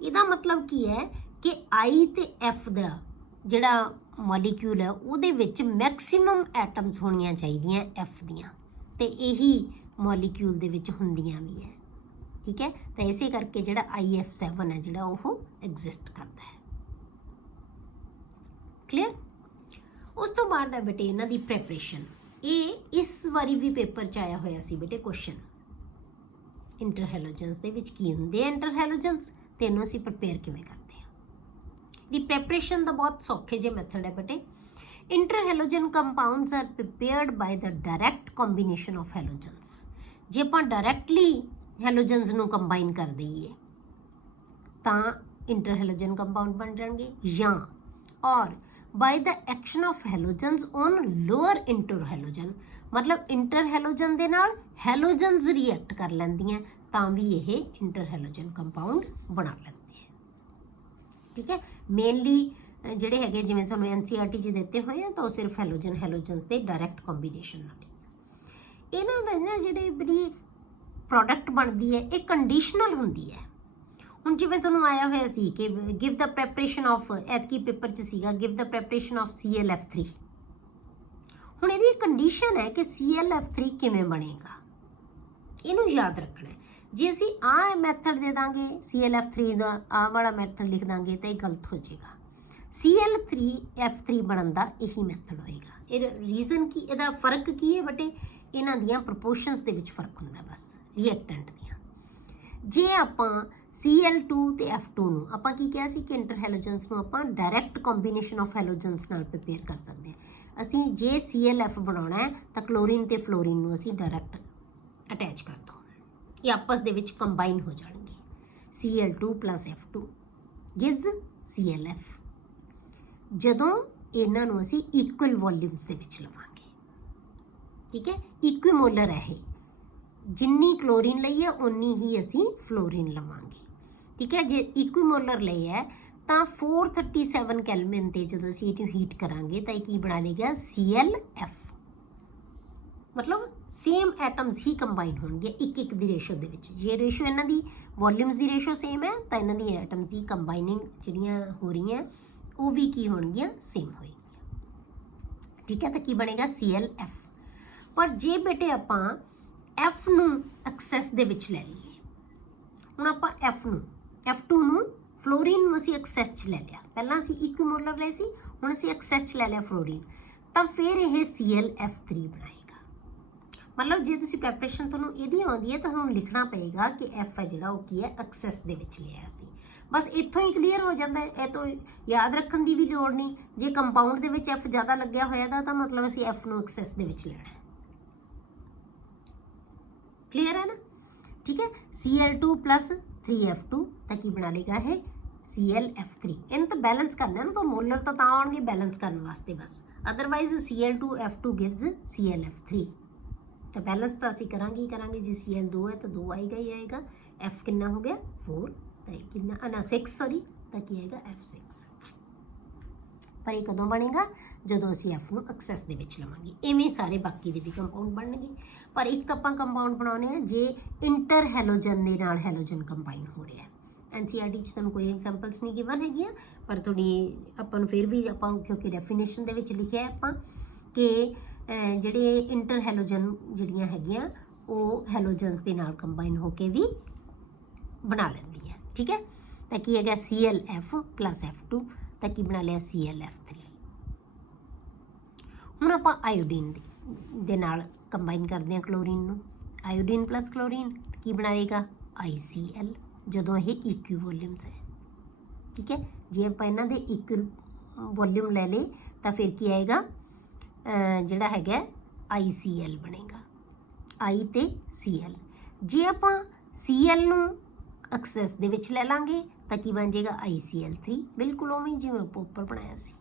ਇਹਦਾ ਮਤਲਬ ਕੀ ਹੈ ਕਿ I ਤੇ F ਦਾ ਜਿਹੜਾ ਮੋਲੀਕਿਊਲ ਹੈ ਉਹਦੇ ਵਿੱਚ ਮੈਕਸਿਮਮ ਐਟਮਸ ਹੋਣੀਆਂ ਚਾਹੀਦੀਆਂ F ਦੀਆਂ, ਤੇ ਇਹੀ ਮੋਲੀਕਿਊਲ ਦੇ ਵਿੱਚ ਹੁੰਦੀਆਂ ਵੀ ਹੈ। ਠੀਕ ਹੈ, ਤਾਂ ਇਸੇ ਕਰਕੇ ਜਿਹੜਾ IF7 ਹੈ ਜਿਹੜਾ ਉਹ ਐਗਜ਼ਿਸਟ ਕਰਦਾ ਹੈ। ਕਲੀਅਰ? ਉਸ ਤੋਂ ਬਾਅਦ ਹੈ ਬੇਟੇ ਇਹਨਾਂ ਦੀ ਪ੍ਰੈਪਰੇਸ਼ਨ। ਇਹ ਇਸ ਵਾਰੀ ਵੀ ਪੇਪਰ 'ਚ ਆਇਆ ਹੋਇਆ ਸੀ ਬੇਟੇ ਕੁਐਸਚਨ, ਇੰਟਰ ਹੈਲੋਜਨਸ ਦੇ ਵਿੱਚ ਕੀ ਹੁੰਦੇ ਆ ਇੰਟਰ ਹੈਲੋਜਨਸ, ਤੇ ਇਹਨੂੰ ਅਸੀਂ ਪ੍ਰਪੇਅਰ ਕਿਵੇਂ ਕਰਦੇ ਹਾਂ। ਦੀ ਪ੍ਰੈਪਰੇਸ਼ਨ ਦਾ ਬਹੁਤ ਸੌਖੇ ਜਿਹੇ ਮੈਥਡ ਹੈ ਬੇਟੇ। Interhalogen compounds are prepared by the direct combination of halogens. ਜੇ ਆਪਾਂ ਡਾਇਰੈਕਟਲੀ ਹੈਲੋਜਨਸ ਨੂੰ ਕੰਬਾਈਨ ਕਰ ਦਈਏ ਤਾਂ ਇੰਟਰਹੈਲੋਜਨ ਕੰਪਾਊਂਡ ਬਣ ਜਾਣਗੇ, ਜਾਂ ਔਰ ਬਾਈ ਦ ਐਕਸ਼ਨ ਆਫ ਹੈਲੋਜਨਸ ਔਨ ਲੋਅਰ ਇੰਟਰਹੈਲੋਜਨ, ਮਤਲਬ ਇੰਟਰਹੈਲੋਜਨ ਦੇ ਨਾਲ ਹੈਲੋਜਨਸ ਰਿਐਕਟ ਕਰ ਲੈਂਦੀਆਂ ਤਾਂ ਵੀ ਇਹ ਇੰਟਰਹੈਲੋਜਨ ਕੰਪਾਊਂਡ ਬਣਾ ਲੈਂਦੇ ਹੈ। ਠੀਕ ਹੈ, ਮੇਨਲੀ ਜਿਹੜੇ ਹੈਗੇ ਜਿਵੇਂ ਤੁਹਾਨੂੰ NCERT 'ਚ ਦਿੱਤੇ ਹੋਏ ਆ ਤਾਂ ਉਹ ਸਿਰਫ ਹੈਲੋਜਨਸ ਦੇ ਡਾਇਰੈਕਟ ਕੰਬੀਨੇਸ਼ਨ ਨਾਲ। ਇਹਨਾਂ ਦਾ ਨਾ ਜਿਹੜੇ ਬੜੀ ਪ੍ਰੋਡਕਟ ਬਣਦੀ ਹੈ ਇਹ ਕੰਡੀਸ਼ਨਲ ਹੁੰਦੀ ਹੈ, ਹੁਣ ਜਿਵੇਂ ਤੁਹਾਨੂੰ ਆਇਆ ਹੋਇਆ ਸੀ ਕਿ ਗਿਵ ਦਾ ਪ੍ਰੈਪਰੇਸ਼ਨ ਆਫ, ਐਤਕੀ ਪੇਪਰ 'ਚ ਸੀਗਾ give the preparation of ClF3। ਹੁਣ ਇਹਦੀ ਕੰਡੀਸ਼ਨ ਹੈ ਕਿ ClF3 ਕਿਵੇਂ ਬਣੇਗਾ, ਇਹਨੂੰ ਯਾਦ ਰੱਖਣਾ ਹੈ। ਜੇ ਅਸੀਂ ਆਹ ਮੈਥਡ ਦੇ ਦਾਂਗੇ ClF3 ਦਾ, ਆਹ ਵਾਲਾ ਮੈਥਡ ਲਿਖ ਦਾਂਗੇ ਤਾਂ ਇਹ ਗਲਤ ਹੋ ਜਾਏਗਾ। ClF3 ਬਣਨ ਦਾ ਇਹੀ ਮੈਥਡ ਹੋਏਗਾ। ਇਹ ਰੀਜ਼ਨ ਕੀ, ਇਹਦਾ ਫਰਕ ਕੀ ਹੈ ਬੇਟੇ, ਇਹਨਾਂ ਦੀਆਂ ਪ੍ਰੋਪੋਰਸ਼ਨਸ ਦੇ ਵਿੱਚ ਫਰਕ ਹੁੰਦਾ ਬਸ ਰਿਐਕਟੈਂਟ ਦੀਆਂ। ਜੇ ਆਪਾਂ Cl2 ਤੇ F2 ਨੂੰ ਆਪਾਂ ਕੀ ਕਿਹਾ ਸੀ ਕਿ ਇੰਟਰ ਹੈਲੋਜਨਸ ਨੂੰ ਆਪਾਂ ਡਾਇਰੈਕਟ ਕੰਬੀਨੇਸ਼ਨ ਆਫ ਹੈਲੋਜਨਸ ਨਾਲ ਪ੍ਰਿਪੇਅਰ ਕਰ ਸਕਦੇ ਹਾਂ। ਅਸੀਂ ਜੇ ClF ਬਣਾਉਣਾ ਹੈ ਤਾਂ ਕਲੋਰੀਨ ਤੇ ਫਲੋਰੀਨ ਨੂੰ ਅਸੀਂ ਡਾਇਰੈਕਟ ਅਟੈਚ ਕਰ ਦੋ, ਇਹ ਆਪਸ ਦੇ ਵਿੱਚ ਕੰਬਾਈਨ ਹੋ ਜਾਣਗੇ। Cl2 + F2 gives ClF। ਜਦੋਂ ਇਹਨਾਂ ਨੂੰ ਅਸੀਂ ਇਕੁਅਲ ਵੋਲਿਊਮਸ ਦੇ ਵਿੱਚ ਲਵਾਂਗੇ, ਠੀਕ ਹੈ, ਇਕੁਇਮੋਲਰ ਹੈ ਇਹ, ਜਿੰਨੀ ਕਲੋਰੀਨ ਲਈ ਹੈ ਉਨੀ ਹੀ ਅਸੀਂ ਫਲੋਰੀਨ ਲਵਾਂਗੇ, ਠੀਕ ਹੈ। ਜੇ ਇਕੁਇਮੋਲਰ ਲਈ ਹੈ ਤਾਂ 437 ਕੈਲਵਿਨ ਤੇ ਜਦੋਂ ਅਸੀਂ ਇਹਨੂੰ ਹੀਟ ਕਰਾਂਗੇ ਤਾਂ ਇਹ ਕੀ ਬਣਾ ਲੇਗਾ ClF, ਮਤਲਬ ਸੇਮ ਐਟਮਸ ਹੀ ਕੰਬਾਈਨ ਹੋਣਗੇ ਇੱਕ ਇੱਕ ਦੀ ਰੇਸ਼ੋ ਦੇ ਵਿੱਚ। ਜੇ ਰੇਸ਼ੋ ਇਹਨਾਂ ਦੀ ਵੋਲਿਊਮਸ ਦੀ ਰੇਸ਼ੋ ਸੇਮ ਹੈ ਤਾਂ ਇਹਨਾਂ ਦੀ ਐਟਮਸ ਦੀ ਕੰਬਾਈਨਿੰਗ ਜਿਹੜੀਆਂ ਹੋ ਰਹੀਆਂ ਉਹ ਵੀ ਕੀ ਹੋਣਗੀਆਂ, ਸੇਮ ਹੋਏਗੀਆਂ, ਠੀਕ ਹੈ। ਤਾਂ ਕੀ ਬਣੇਗਾ ClF। ਪਰ ਜੇ ਬੇਟੇ ਆਪਾਂ F ਨੂੰ ਐਕਸੈਸ ਦੇ ਵਿੱਚ ਲੈ ਲਈਏ, ਹੁਣ ਆਪਾਂ F2 ਨੂੰ ਫਲੋਰੀਨ ਨੂੰ ਅਸੀਂ ਐਕਸੈਸ 'ਚ ਲੈ ਲਿਆ, ਪਹਿਲਾਂ ਅਸੀਂ ਇਕੁਇਮੋਲਰ ਲਏ ਸੀ, ਹੁਣ ਅਸੀਂ ਐਕਸੈਸ 'ਚ ਲੈ ਲਿਆ ਫਲੋਰੀਨ, ਤਾਂ ਫਿਰ ਇਹ ClF3 ਬਣਾਏਗਾ। ਮਤਲਬ ਜੇ ਤੁਸੀਂ ਪ੍ਰੈਪਰੇਸ਼ਨ ਤੁਹਾਨੂੰ ਇਹਦੀ ਆਉਂਦੀ ਹੈ ਤਾਂ ਤੁਹਾਨੂੰ ਲਿਖਣਾ ਪਏਗਾ ਕਿ F ਹੈ ਜਿਹੜਾ ਉਹ ਕੀ ਹੈ, ਐਕਸੈਸ ਦੇ ਵਿੱਚ ਲਿਆ ਸੀ। ਬਸ ਇੱਥੋਂ ਹੀ ਕਲੀਅਰ ਹੋ ਜਾਂਦਾ ਹੈ, ਇਹ ਤੋਂ ਯਾਦ ਰੱਖਣ ਦੀ ਵੀ ਲੋੜ ਨਹੀਂ। ਜੇ ਕੰਪਾਊਂਡ ਦੇ ਵਿੱਚ F ਜ਼ਿਆਦਾ ਲੱਗਿਆ ਹੋਇਆ ਤਾਂ ਮਤਲਬ ਅਸੀਂ F ਨੂੰ ਐਕਸੈਸ ਦੇ ਵਿੱਚ ਲੈਣਾ ਹੈ। ਕਲੀਅਰ ਹੈ ਨਾ, ਠੀਕ ਹੈ। Cl2 + 3F2 ਤਾਂ ਕੀ ਬਣਾ ਲੇਗਾ ਇਹ ClF3। ਇਹਨੂੰ ਤਾਂ ਬੈਲੈਂਸ ਕਰਨਾ ਨਾ, ਤਾਂ ਮੋਲਰ ਤਾਂ ਆਉਣਗੇ ਬੈਲੈਂਸ ਕਰਨ ਵਾਸਤੇ ਬਸ, ਅਦਰਵਾਈਜ਼ Cl2F2 ਗਿਵਸ ClF3। ਤਾਂ ਬੈਲੈਂਸ ਤਾਂ ਅਸੀਂ ਕਰਾਂਗੇ ਹੀ ਕਰਾਂਗੇ। ਜੇ Cl2 ਹੈ ਤਾਂ 2 ਆਏਗਾ ਹੀ ਆਏਗਾ। F ਕਿੰਨਾ ਹੋ ਗਿਆ 4, ਤਾਂ ਇਹ ਕਿੰਨਾ 6 ਸੌਰੀ, ਤਾਂ ਕੀ ਆਏਗਾ F6। ਪਰ ਇਹ ਕਦੋਂ ਬਣੇਗਾ, ਜਦੋਂ ਅਸੀਂ F ਨੂੰ ਐਕਸੈਸ ਦੇ ਵਿੱਚ ਲਵਾਂਗੇ। ਇਵੇਂ ਸਾਰੇ ਬਾਕੀ ਦੇ ਵੀ ਕੰਪਾਊਂਡ ਬਣਨਗੇ। ਪਰ ਇੱਕ ਆਪਾਂ ਕੰਪਾਊਂਡ ਬਣਾਉਣੇ ਆ ਜੇ ਇੰਟਰ ਹੈਲੋਜਨ ਦੇ ਨਾਲ ਹੈਲੋਜਨ ਕੰਬਾਈਨ ਹੋ ਰਿਹਾ। NCERT 'ਚ ਤੁਹਾਨੂੰ ਕੋਈ ਐਗਜ਼ਾਮਪਲਸ ਨਹੀਂ ਗਿਵਨ ਹੈਗੀਆਂ, ਪਰ ਤੁਹਾਡੀ ਆਪਾਂ ਨੂੰ ਫਿਰ ਵੀ ਆਪਾਂ ਕਿਉਂਕਿ ਡੈਫੀਨੇਸ਼ਨ ਦੇ ਵਿੱਚ ਲਿਖਿਆ ਆਪਾਂ ਕਿ ਜਿਹੜੇ ਇੰਟਰ ਹੈਲੋਜਨ ਜਿਹੜੀਆਂ ਹੈਗੀਆਂ ਉਹ ਹੈਲੋਜਨਸ ਦੇ ਨਾਲ ਕੰਬਾਈਨ ਹੋ ਕੇ ਵੀ ਬਣਾ ਲੈਂਦੀ ਹੈ, ਠੀਕ ਹੈ। ਤਾਂ ਕੀ ਹੈਗਾ ClF + F2 ਤਾਂ ਕੀ ਬਣਾ ਲਿਆ ClF3। ਹੁਣ ਆਪਾਂ ਆਇਓਡੀਨ ਦੇ ਨਾਲ ਕੰਬਾਈਨ ਕਰਦੇ ਹਾਂ ਕਲੋਰੀਨ ਨੂੰ, ਆਇਓਡੀਨ + ਕਲੋਰੀਨ ਕੀ ਬਣਾਏਗਾ ICl, ਜਦੋਂ ਇਹ ਇਕੁਇ ਵੋਲਿਊਮਸ ਹੈ, ਠੀਕ ਹੈ। ਜੇ ਆਪਾਂ ਇਹਨਾਂ ਦੇ ਇਕੁਇ ਵੋਲਿਊਮ ਲੈ ਲਏ ਤਾਂ ਫਿਰ ਕੀ ਆਏਗਾ, ਜਿਹੜਾ ਹੈਗਾ ICl ਬਣੇਗਾ, I ਤੇ Cl। ਜੇ ਆਪਾਂ Cl ਨੂੰ ਐਕਸੈਸ ਦੇ ਵਿੱਚ ਲੈ ਲਾਂਗੇ ਤਾਂ ਕੀ ਬਣ ਜਾਏਗਾ ICl3, ਬਿਲਕੁਲ ਉਵੇਂ ਜਿਵੇਂ ਆਪਾਂ ਉੱਪਰ ਬਣਾਇਆ ਸੀ।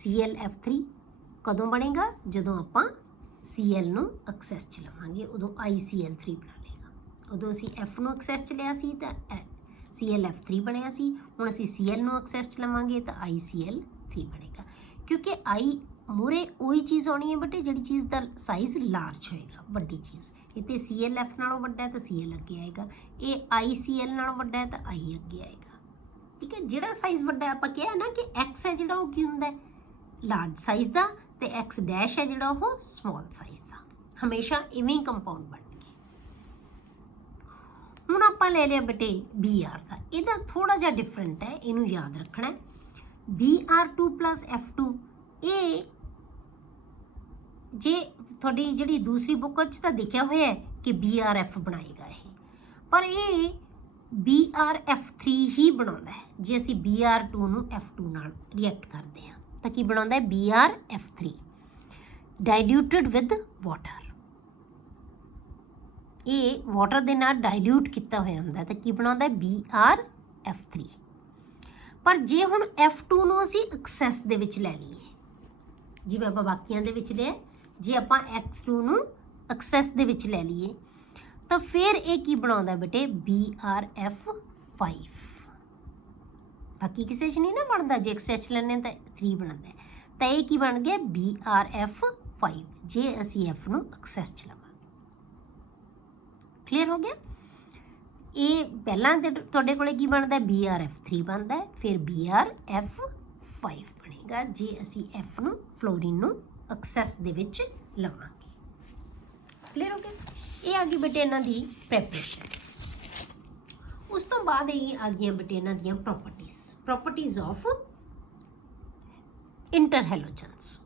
ClF3 ਕਦੋਂ ਬਣੇਗਾ, ਜਦੋਂ ਆਪਾਂ Cl ਨੂੰ ਐਕਸੈਸ 'ਚ ਲਵਾਂਗੇ, ਉਦੋਂ ICl3 ਬਣਾ ਲਏਗਾ। ਉਦੋਂ ਅਸੀਂ F ਨੂੰ ਐਕਸੈਸ 'ਚ ਲਿਆ ਸੀ ਤਾਂ ClF3 ਬਣਿਆ ਸੀ। ਹੁਣ ਅਸੀਂ Cl ਨੂੰ ਐਕਸੈਸ 'ਚ ਲਵਾਂਗੇ ਤਾਂ ICl3 ਬਣੇਗਾ, ਕਿਉਂਕਿ I ਮੂਰੇ ਉਹੀ ਚੀਜ਼ ਆਉਣੀ ਹੈ ਬਟ ਜਿਹੜੀ ਚੀਜ਼ ਦਾ ਸਾਈਜ਼ ਲਾਰਜ ਹੋਏਗਾ, ਵੱਡੀ ਚੀਜ਼। ਇਹ ਤੇ ClF ਨਾਲੋਂ ਵੱਡਾ ਹੈ ਤਾਂ Cl ਅੱਗੇ ਆਏਗਾ, ਇਹ ICl ਨਾਲੋਂ ਵੱਡਾ ਹੈ ਤਾਂ I ਅੱਗੇ ਆਏਗਾ, ਠੀਕ ਹੈ। ਜਿਹੜਾ ਸਾਈਜ਼ ਵੱਡਾ ਆਪਾਂ ਕਿਹਾ ਨਾ ਕਿ X ਹੈ ਜਿਹੜਾ ਉਹ ਕੀ ਹੁੰਦਾ ਲਾਰਜ ਸਾਈਜ਼ ਦਾ, ਤੇ X ਡੈਸ਼ ਹੈ ਜਿਹੜਾ ਉਹ ਸਮਾਲ ਸਾਈਜ਼ ਦਾ। ਹਮੇਸ਼ਾ ਇਵੇਂ ਕੰਪਾਊਂਡ ਬਣਨਗੇ। ਹੁਣ ਆਪਾਂ ਲੈ ਲਿਆ ਬੇਟੇ Br ਦਾ, ਇਹਦਾ ਥੋੜਾ ਜਿਹਾ ਡਿਫਰੈਂਟ ਹੈ, ਇਹਨੂੰ ਯਾਦ ਰੱਖਣਾ ਹੈ। Br2 + F2 ਇਹ ਜੇ ਤੁਹਾਡੀ ਜਿਹੜੀ ਦੂਸਰੀ ਬੁੱਕ 'ਚ ਤਾਂ ਦੇਖਿਆ ਹੋਇਆ ਹੈ ਕਿ BrF ਬਣਾਏਗਾ ਇਹ, ਪਰ ਇਹ BrF3 ਹੀ ਬਣਾਉਂਦਾ ਹੈ। ਜੇ ਅਸੀਂ Br2 ਨੂੰ F2 ਨਾਲ ਰਿਐਕਟ ਕਰਦੇ ਹਾਂ ਤਾਂ ਕੀ ਬਣਾਉਂਦਾ ਹੈ BrF3 ਡਾਇਲੂਟਡ ਵਿਦ ਵਾਟਰ। ਇਹ ਵਾਟਰ ਦੇ ਨਾਲ ਡਾਇਲੂਟ ਕੀਤਾ ਹੋਇਆ ਹੁੰਦਾ ਤਾਂ ਕੀ ਬਣਾਉਂਦਾ ਹੈ BrF3। ਪਰ ਜੇ ਹੁਣ F2 ਨੂੰ ਅਸੀਂ ਐਕਸੈਸ ਦੇ ਵਿੱਚ ਲੈ ਲਈਏ, ਜਿਵੇਂ ਆਪਾਂ ਬਾਕੀਆਂ ਦੇ ਵਿੱਚ ਲਿਆ, ਜੇ ਆਪਾਂ X2 ਨੂੰ ਐਕਸੈਸ ਦੇ ਵਿੱਚ ਲੈ ਲਈਏ ਤਾਂ ਫਿਰ ਇਹ ਕੀ ਬਣਾਉਂਦਾ ਬੇਟੇ BrF5। ਬਾਕੀ ਕਿਸੇ 'ਚ ਨਹੀਂ ਨਾ ਬਣਦਾ, ਜੇ ਐਕਸੈਸ ਲੈਣੇ ਤਾਂ 3 ਬਣਦਾ, ਤਾਂ ਇਹ ਕੀ ਬਣ ਗਿਆ BrF5 ਜੇ ਅਸੀਂ F ਨੂੰ ਐਕਸੈਸ 'ਚ ਲਵਾਂਗੇ। ਕਲੀਅਰ ਹੋ ਗਿਆ। ਇਹ ਪਹਿਲਾਂ ਤੇ ਤੁਹਾਡੇ ਕੋਲੇ ਕੀ ਬਣਦਾ BrF3 ਬਣਦਾ ਹੈ, ਫਿਰ BrF5 ਬਣੇਗਾ ਜੇ ਅਸੀਂ F ਨੂੰ ਫਲੋਰੀਨ ਨੂੰ ਐਕਸੈਸ ਦੇ ਵਿੱਚ ਲਵਾਂਗੇ। ਕਲੀਅਰ ਹੋ ਗਿਆ? ਇਹ ਆ ਗਈ ਬੇਟੇ ਇਹਨਾਂ ਦੀ ਪ੍ਰੈਪਰੇਸ਼ਨ। ਉਸ ਤੋਂ ਬਾਅਦ ਇਹ ਆ ਗਈਆਂ ਬੇਟੇ ਇਹਨਾਂ ਦੀਆਂ ਪ੍ਰੋਪਰਟੀਜ਼ ਆਫ ਇੰਟਰਹੈਲੋਜਨਸ।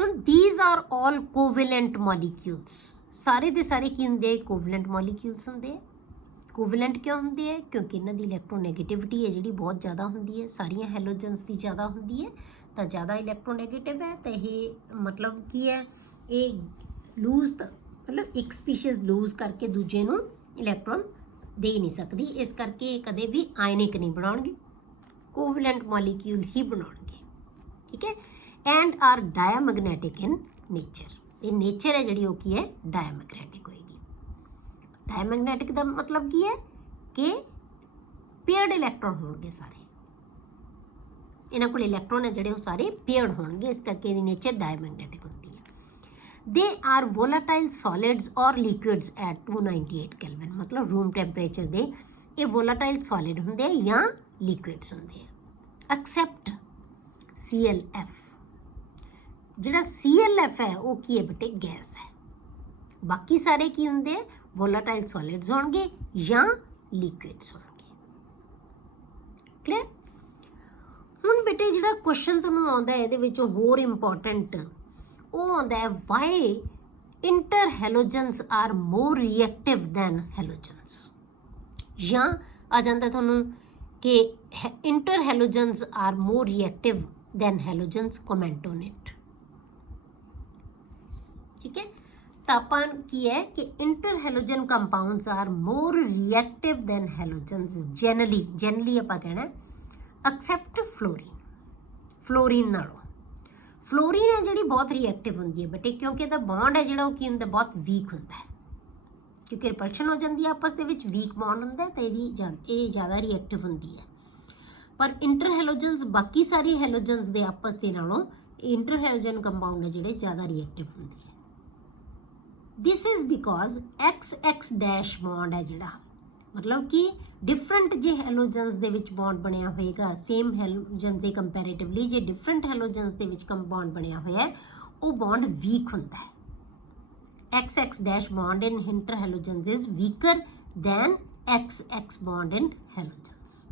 ਹੁਣ these are all covalent molecules, ਸਾਰੇ ਦੇ ਸਾਰੇ ਕੀ ਹੁੰਦੇ ਆ ਕੋਵੈਲੈਂਟ ਮੋਲੀਕਿਊਲਸ ਹੁੰਦੇ ਆ। ਕੋਵੈਲੈਂਟ ਕਿਉਂ ਹੁੰਦੇ ਆ? ਕਿਉਂਕਿ ਇਹਨਾਂ ਦੀ ਇਲੈਕਟ੍ਰੋਨੈਗੇਟਿਵਿਟੀ ਹੈ ਜਿਹੜੀ ਬਹੁਤ ਜ਼ਿਆਦਾ ਹੁੰਦੀ ਹੈ, ਸਾਰੀਆਂ ਹੈਲੋਜਨਸ ਦੀ ਜ਼ਿਆਦਾ ਹੁੰਦੀ ਹੈ, ਤਾਂ ਜ਼ਿਆਦਾ ਇਲੈਕਟ੍ਰੋਨੈਗੇਟਿਵ ਹੈ। ਤਾਂ ਇਹ ਮਤਲਬ ਕੀ ਹੈ, ਇਹ ਲੂਜ਼ ਮਤਲਬ ਇੱਕ ਸਪੀਸ਼ੀਜ਼ ਲੂਜ਼ ਕਰਕੇ ਦੂਜੇ ਨੂੰ ਇਲੈਕਟ੍ਰੋਨ ਦੇ ਨਹੀਂ ਸਕਦੀ, ਇਸ ਕਰਕੇ ਕਦੇ ਵੀ ਆਇਨਿਕ ਨਹੀਂ ਬਣਾਉਣਗੇ, ਕੋਵੈਲੈਂਟ ਮੋਲੀਕਿਊਲ ਹੀ ਬਣਾਉਣਗੇ। ਠੀਕ ਹੈ, ਐਂਡ ਆਰ ਡਾਇਆਮੈਗਨੈਟਿਕ ਇਨ ਨੇਚਰ। ਇਹ ਨੇਚਰ ਹੈ ਜਿਹੜੀ ਉਹ ਕੀ ਹੈ ਡਾਇਆਮੈਗਨੈਟਿਕ ਹੋਏਗੀ। ਡਾਇਆਮੈਗਨੈਟਿਕ ਦਾ ਮਤਲਬ ਕੀ ਹੈ ਕਿ ਪੇਅਰਡ ਇਲੈਕਟ੍ਰੋਨ ਹੋਣਗੇ ਸਾਰੇ, ਇਹਨਾਂ ਕੋਲ ਇਲੈਕਟ੍ਰੋਨ ਹੈ ਜਿਹੜੇ ਉਹ ਸਾਰੇ ਪੇਅਰਡ ਹੋਣਗੇ, ਇਸ ਕਰਕੇ ਇਹਦੀ ਨੇਚਰ ਡਾਇਆਮੈਗਨੈਟਿਕ ਹੁੰਦੀ ਹੈ। ਦੇ ਆਰ ਵੋਲਾਟਾਈਲ ਸੋਲਿਡਸ ਔਰ ਲਿਕੁਇਡਸ ਐਟ 298 ਕੈਲਵਿਨ, ਮਤਲਬ ਰੂਮ ਟੈਂਪਰੇਚਰ ਦੇ ਇਹ ਵੋਲਾਟਾਈਲ ਸੋਲਿਡ ਹੁੰਦੇ ਆ ਜਾਂ ਲਿਕੁਇਡਸ ਹੁੰਦੇ ਆ, ਐਕਸੈਪਟ ClF। ਜਿਹੜਾ ClF ਹੈ ਉਹ ਕੀ ਹੈ ਬੇਟੇ ਗੈਸ ਹੈ, ਬਾਕੀ ਸਾਰੇ ਕੀ ਹੁੰਦੇ ਆ ਵੋਲਾਟਾਈਲ ਸੋਲਿਡਸ ਹੋਣਗੇ ਜਾਂ ਲਿਕੁਇਡਸ ਹੋਣਗੇ। ਕਲੀਅਰ? ਹੁਣ ਬੇਟੇ ਜਿਹੜਾ ਕੁਐਸਚਨ ਤੁਹਾਨੂੰ ਆਉਂਦਾ ਇਹਦੇ ਵਿੱਚ ਹੋਰ ਇੰਪੋਰਟੈਂਟ ਉਹ ਆਉਂਦਾ ਹੈ why interhalogens are more reactive than halogens, ਜਾਂ ਆ ਜਾਂਦਾ ਤੁਹਾਨੂੰ ਕਿ interhalogens are more reactive than halogens, comment on it. ਠੀਕ ਹੈ, ਤਾਂ ਆਪਾਂ ਕੀ ਹੈ ਕਿ interhalogen compounds are more reactive than halogens generally ਆਪਾਂ ਕਹਿਣਾ ਐਕਸੈਪਟ ਫਲੋਰੀਨ ਨਾਲੋਂ। ਫਲੋਰੀਨ ਹੈ ਜਿਹੜੀ ਬਹੁਤ ਰਿਐਕਟਿਵ ਹੁੰਦੀ ਹੈ ਬੇਟੇ, ਕਿਉਂਕਿ ਇਹਦਾ ਬੌਂਡ ਹੈ ਜਿਹੜਾ ਉਹ ਕੀ ਹੁੰਦਾ ਬਹੁਤ ਵੀਕ ਹੁੰਦਾ ਹੈ, ਕਿਉਂਕਿ ਰਿਪਲਸ਼ਨ ਹੋ ਜਾਂਦੀ ਹੈ ਆਪਸ ਦੇ ਵਿੱਚ, ਵੀਕ ਬੌਂਡ ਹੁੰਦਾ ਤਾਂ ਇਹ ਜ਼ਿਆਦਾ ਰਿਐਕਟਿਵ ਹੁੰਦੀ ਹੈ। ਪਰ ਇੰਟਰਹੈਲੋਜਨਸ ਬਾਕੀ ਸਾਰੀ ਹੈਲੋਜਨਸ ਦੇ ਆਪਸ ਦੇ ਨਾਲੋਂ ਇੰਟਰਹੈਲੋਜਨ ਕੰਪਾਊਂਡ ਹੈ ਜਿਹੜੇ ਜ਼ਿਆਦਾ ਰਿਐਕਟਿਵ ਹੁੰਦੇ ਹੈ। This is because XX dash bond ਹੈ ਜਿਹੜਾ, ਮਤਲਬ ਕਿ ਡਿਫਰੈਂਟ ਜੇ ਹੈਲੋਜਨਸ ਦੇ ਵਿੱਚ ਬੌਂਡ ਬਣਿਆ ਹੋਏਗਾ ਸੇਮ ਹੈਲੋਜਨ ਦੇ ਕੰਪੈਰੇਟਿਵਲੀ, ਜੇ ਡਿਫਰੈਂਟ ਹੈਲੋਜਨਸ ਦੇ ਵਿੱਚ ਬੌਂਡ ਬਣਿਆ ਹੋਇਆ ਹੈ ਉਹ ਬੌਂਡ ਵੀਕ ਹੁੰਦਾ ਹੈ। XX dash bond in interhalogens is weaker than XX bond in halogens,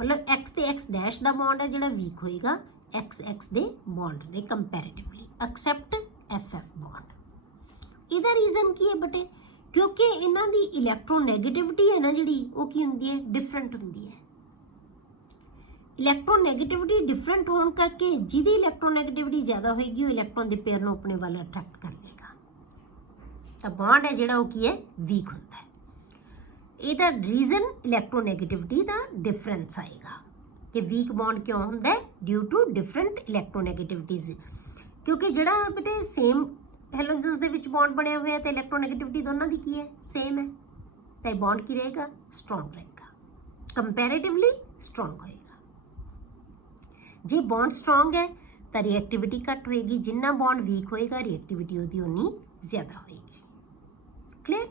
ਮਤਲਬ X ਤੇ X ਡੈਸ਼ ਦਾ ਬੌਂਡ ਹੈ ਜਿਹੜਾ ਵੀਕ ਹੋਏਗਾ XX ਦੇ ਬੌਂਡ ਦੇ ਕੰਪੈਰੇਟਿਵਲੀ, ਐਕਸੈਪਟ FF ਬੌਂਡ। ਇਹਦਾ ਰੀਜ਼ਨ ਕੀ ਹੈ ਬੇਟੇ? ਕਿਉਂਕਿ ਇਹਨਾਂ ਦੀ ਇਲੈਕਟ੍ਰੋਨੈਗੇਟਿਵਿਟੀ ਹੈ ਨਾ ਜਿਹੜੀ ਉਹ ਕੀ ਹੁੰਦੀ ਹੈ ਡਿਫਰੈਂਟ ਹੁੰਦੀ ਹੈ। ਇਲੈਕਟ੍ਰੋਨੈਗੇਟਿਵਿਟੀ ਡਿਫਰੈਂਟ ਹੋਣ ਕਰਕੇ ਜਿਹਦੀ ਇਲੈਕਟ੍ਰੋਨੈਗੇਟਿਵਿਟੀ ਜ਼ਿਆਦਾ ਹੋਏਗੀ ਉਹ ਇਲੈਕਟ੍ਰੋਨ ਦੇ ਪੇਅਰ ਨੂੰ ਆਪਣੇ ਵੱਲ ਅਟਰੈਕਟ ਕਰ ਲਏਗਾ, ਤਾਂ ਬੌਂਡ ਹੈ ਜਿਹੜਾ ਉਹ ਕੀ ਹੈ ਵੀਕ ਹੁੰਦਾ ਹੈ। ਇਹਦਾ ਰੀਜ਼ਨ ਇਲੈਕਟ੍ਰੋਨੈਗੇਟਿਵਿਟੀ ਦਾ ਡਿਫਰੈਂਸ ਆਏਗਾ ਕਿ ਵੀਕ ਬੌਂਡ ਕਿਉਂ ਹੁੰਦਾ ਹੈ, ਡਿਊ ਟੂ ਡਿਫਰੈਂਟ ਇਲੈਕਟ੍ਰੋਨੈਗੇਟਿਵਿਟੀਜ਼। ਕਿਉਂਕਿ ਜਿਹੜਾ ਬੇਟੇ ਸੇਮ ਹੈਲੋਜਨਸ ਦੇ ਵਿੱਚ ਬੌਂਡ ਬਣਿਆ ਹੋਇਆ ਤੇ ਇਲੈਕਟ੍ਰੋਨੈਗੇਟਿਵਿਟੀ ਦੋਨਾਂ ਦੀ ਕੀ ਹੈ ਸੇਮ ਹੈ, ਤਾਂ ਇਹ ਬੌਂਡ ਕੀ ਰਹੇਗਾ ਸਟਰੋਂਗ ਰਹੇਗਾ, ਕੰਪੈਰੇਟਿਵਲੀ ਸਟਰੋਂਗ ਹੋਏਗਾ। ਜੇ ਬੌਂਡ ਸਟਰੋਂਗ ਹੈ ਤਾਂ ਰਿਐਕਟਿਵਿਟੀ ਘੱਟ ਹੋਏਗੀ, ਜਿੰਨਾ ਬੌਂਡ ਵੀਕ ਹੋਏਗਾ ਰਿਐਕਟਿਵਿਟੀ ਉਹਦੀ ਉਨੀ ਜ਼ਿਆਦਾ ਹੋਏਗੀ। Clear?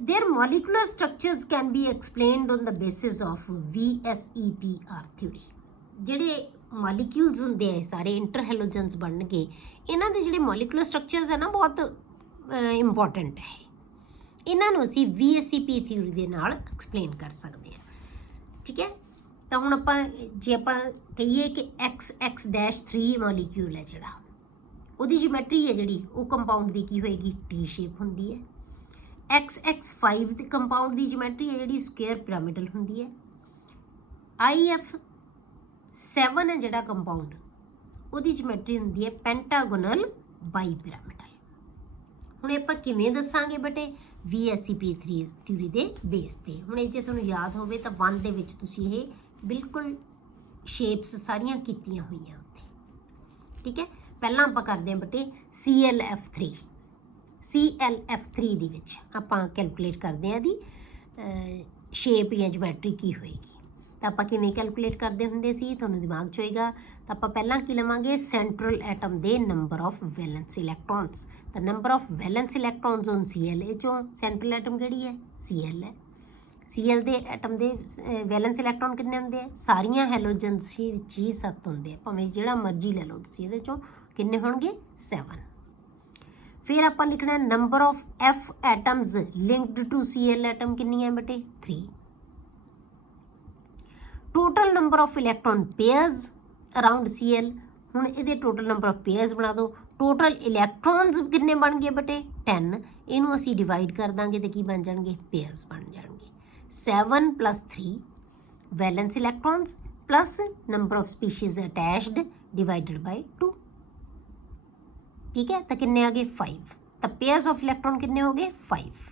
Their molecular structures can be explained on the basis of VSEPR theory। ਜਿਹੜੇ ਮੋਲੀਕਿਊਲਸ ਹੁੰਦੇ ਆ ਸਾਰੇ ਇੰਟਰਹੈਲੋਜਨਸ ਬਣ ਕੇ, ਇਹਨਾਂ ਦੇ ਜਿਹੜੇ ਮੋਲੀਕੂਲਰ ਸਟਰਕਚਰਸ ਹੈ ਨਾ ਬਹੁਤ ਇੰਪੋਰਟੈਂਟ ਹੈ, ਇਹਨਾਂ ਨੂੰ ਅਸੀਂ VSEP ਥਿਊਰੀ ਦੇ ਨਾਲ ਐਕਸਪਲੇਨ ਕਰ ਸਕਦੇ ਹਾਂ। ਠੀਕ ਹੈ, ਤਾਂ ਹੁਣ ਆਪਾਂ ਜੇ ਆਪਾਂ ਕਹੀਏ ਕਿ XX-3 ਮੋਲੀਕਿਊਲ ਹੈ ਜਿਹੜਾ, ਉਹਦੀ ਜਿਓਮੈਟਰੀ ਹੈ ਜਿਹੜੀ ਉਹ ਕੰਪਾਊਂਡ ਦੀ ਕੀ ਹੋਏਗੀ T ਸ਼ੇਪ ਹੁੰਦੀ ਹੈ। XX5 ਦੇ ਕੰਪਾਊਂਡ ਦੀ ਜਿਓਮੈਟਰੀ ਹੈ ਜਿਹੜੀ ਸਕੁਅਰ ਪਿਰਾਮਿਡਲ ਹੁੰਦੀ ਹੈ। IF7 ਹੈ ਜਿਹੜਾ ਕੰਪਾਊਂਡ, ਉਹਦੀ ਜਿਓਮੈਟਰੀ ਹੁੰਦੀ ਹੈ ਪੈਂਟਾਗੋਨਲ ਬਾਈ ਪਿਰਾਮਿਡਲ। ਹੁਣ ਆਪਾਂ ਕਿਵੇਂ ਦੱਸਾਂਗੇ ਬੇਟੇ VSEP ਥਿਊਰੀ ਦੇ ਬੇਸ ਤੇ। ਹੁਣ ਇਹ ਜੇ ਤੁਹਾਨੂੰ ਯਾਦ ਹੋਵੇ ਤਾਂ 1 ਦੇ ਵਿੱਚ ਤੁਸੀਂ ਇਹ ਬਿਲਕੁਲ ਸ਼ੇਪਸ ਸਾਰੀਆਂ ਕੀਤੀਆਂ ਹੋਈਆਂ ਉੱਥੇ। ਠੀਕ ਹੈ, ਪਹਿਲਾਂ ਆਪਾਂ ਕਰਦੇ ਹਾਂ ਬੇਟੇ ClF3 ਦੇ ਵਿੱਚ ਆਪਾਂ ਕੈਲਕੂਲੇਟ ਕਰਦੇ ਹਾਂ ਇਹਦੀ ਸ਼ੇਪ ਜਾਂ ਜਿਓਮੈਟਰੀ ਕੀ ਹੋਏਗੀ। ਤਾਂ ਆਪਾਂ ਕਿਵੇਂ ਕੈਲਕੂਲੇਟ ਕਰਦੇ ਹੁੰਦੇ ਸੀ, ਤੁਹਾਨੂੰ ਦਿਮਾਗ 'ਚ ਹੋਏਗਾ। ਤਾਂ ਆਪਾਂ ਪਹਿਲਾਂ ਕੀ ਲਵਾਂਗੇ, ਸੈਂਟਰਲ ਐਟਮ ਦੇ ਨੰਬਰ ਆਫ ਵੈਲੈਂਸ ਇਲੈਕਟ੍ਰੋਨਸ। ਤਾਂ number of wellness electrons on Cl ਚੋਂ ਸੈਂਟਰਲ ਐਟਮ ਕਿਹੜੀ ਹੈ, Cl ਹੈ। Cl ਦੇ ਐਟਮ ਦੇ ਵੈਲੈਂਸ ਇਲੈਕਟ੍ਰੋਨ ਕਿੰਨੇ ਹੁੰਦੇ ਆ, ਸਾਰੀਆਂ ਹੈਲੋਜਨਸ ਵਿੱਚ ਹੀ 7 ਹੁੰਦੇ ਆ, ਭਾਵੇਂ ਜਿਹੜਾ ਮਰਜ਼ੀ ਲੈ ਲਓ ਤੁਸੀਂ, ਇਹਦੇ ਚੋਂ ਕਿੰਨੇ ਹੋਣਗੇ, 7। ਫਿਰ ਆਪਾਂ ਲਿਖਣਾ number of F atoms linked to Cl atom ਕਿੰਨੀ ਹੈ ਬੇਟੇ, 3। Total number of electron pairs around Cl, ਹੁਣ ਇਹਦੇ ਟੋਟਲ ਨੰਬਰ ਆਫ ਪੇਅਰਸ ਬਣਾ ਦਿਓ। ਟੋਟਲ ਇਲੈਕਟ੍ਰੋਨਸ ਕਿੰਨੇ ਬਣ ਗਏ ਬੇਟੇ, 10। ਇਹਨੂੰ ਅਸੀਂ ਡਿਵਾਈਡ ਕਰ ਦਾਂਗੇ ਤੇ ਕੀ ਬਣ ਜਾਣਗੇ, ਪੇਅਰਸ ਬਣ ਜਾਣਗੇ। 7 + 3 valence electrons plus number of species attached divided by 2। ਠੀਕ ਹੈ, ਤਾਂ ਕਿੰਨੇ ਆ ਗਏ, 5। ਤਾਂ ਪੇਅਰਸ ਆਫ ਇਲੈਕਟ੍ਰੋਨ ਕਿੰਨੇ ਹੋ ਗਏ, 5।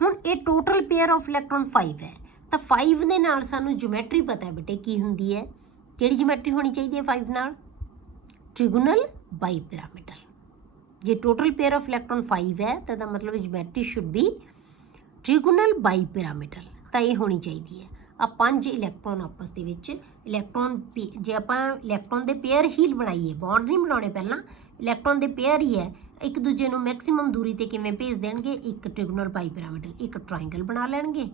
ਹੁਣ ਇਹ ਟੋਟਲ ਪੇਅਰ ਆਫ ਇਲੈਕਟ੍ਰੋਨ 5 ਹੈ, ਤਾਂ 5 ਦੇ ਨਾਲ ਸਾਨੂੰ ਜਿਓਮੈਟਰੀ ਪਤਾ ਹੈ ਬੇਟੇ ਕੀ ਹੁੰਦੀ ਹੈ, ਕਿਹੜੀ ਜਿਓਮੈਟਰੀ ਹੋਣੀ ਚਾਹੀਦੀ ਹੈ 5 ਨਾਲ, ਟ੍ਰਿਗੋਨਲ ਬਾਈਪਿਰਾਮਿਡਲ। ਜੇ ਟੋਟਲ ਪੇਅਰ ਆਫ ਇਲੈਕਟ੍ਰੋਨ 5 ਹੈ ਤਾਂ ਇਹਦਾ ਮਤਲਬ ਜਿਓਮੈਟਰੀ ਸ਼ੁੱਡ ਬੀ ਟ੍ਰਿਗੋਨਲ ਬਾਈਪਿਰਾਮਿਡਲ, ਤਾਂ ਇਹ ਹੋਣੀ ਚਾਹੀਦੀ ਹੈ। ਆ 5 ਇਲੈਕਟ੍ਰੋਨ ਆਪਸ ਦੇ ਵਿੱਚ ਇਲੈਕਟ੍ਰੋਨ, ਜੇ ਆਪਾਂ ਇਲੈਕਟ੍ਰੋਨ ਦੇ ਪੇਅਰ ਹੀ ਬਣਾਈਏ, ਬੌਂਡ ਨਹੀਂ ਬਣਾਉਣੇ ਪਹਿਲਾਂ, ਇਲੈਕਟ੍ਰੋਨ ਦੇ ਪੇਅਰ ਹੀ ਹੈ, ਇੱਕ ਦੂਜੇ ਨੂੰ ਮੈਕਸਿਮਮ ਦੂਰੀ ਤੇ ਕਿਵੇਂ ਭੇਜ ਦੇਣਗੇ, ਇੱਕ ਟ੍ਰਿਗੋਨਲ ਬਾਈਪਿਰਾਮਿਡਲ, ਇੱਕ ਟ੍ਰਾਇੰਗਲ ਬਣਾ ਲੈਣਗੇ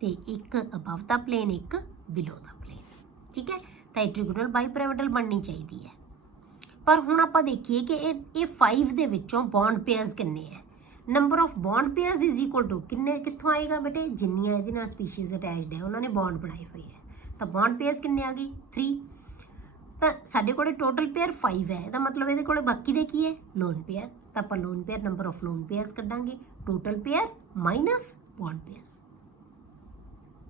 ਤੇ ਇੱਕ ਅਬਵ ਦਾ ਪਲੇਨ, ਇੱਕ ਬਿਲੋ ਦਾ ਪਲੇਨ। ਠੀਕ ਹੈ, ਤਾਂ ਇਹ ਟ੍ਰਿਗੋਨਲ ਬਾਈਪਿਰਾਮਿਡਲ ਬਣਨੀ ਚਾਹੀਦੀ ਹੈ। ਪਰ ਹੁਣ ਆਪਾਂ ਦੇਖੀਏ ਕਿ ਇਹ 5 ਦੇ ਵਿੱਚੋਂ ਬੌਂਡ ਪੇਅਰਸ ਕਿੰਨੇ ਹੈ, number of bond pairs is equal to ਕਿੰਨੇ, ਕਿੱਥੋਂ ਆਏਗਾ ਬੇਟੇ, ਜਿੰਨੀਆਂ ਇਹਦੇ ਨਾਲ ਸਪੀਸ਼ੀਜ਼ ਅਟੈਚਡ ਹੈ ਉਹਨਾਂ ਨੇ ਬੌਂਡ ਬਣਾਏ ਹੋਏ ਹੈ। ਤਾਂ ਬੌਂਡ ਪੇਅਰਸ ਕਿੰਨੇ ਆ ਗਏ, 3। ਤਾਂ ਸਾਡੇ ਕੋਲੇ ਟੋਟਲ ਪੇਅਰ 5 ਹੈ, ਇਹਦਾ ਮਤਲਬ ਇਹਦੇ ਕੋਲੇ ਬਾਕੀ ਦੇ ਕੀ ਹੈ, ਲੋਨ ਪੇਅਰ। ਤਾਂ ਆਪਾਂ lone pair, number of lone pairs ਕੱਢਾਂਗੇ, total pair minus bond pairs,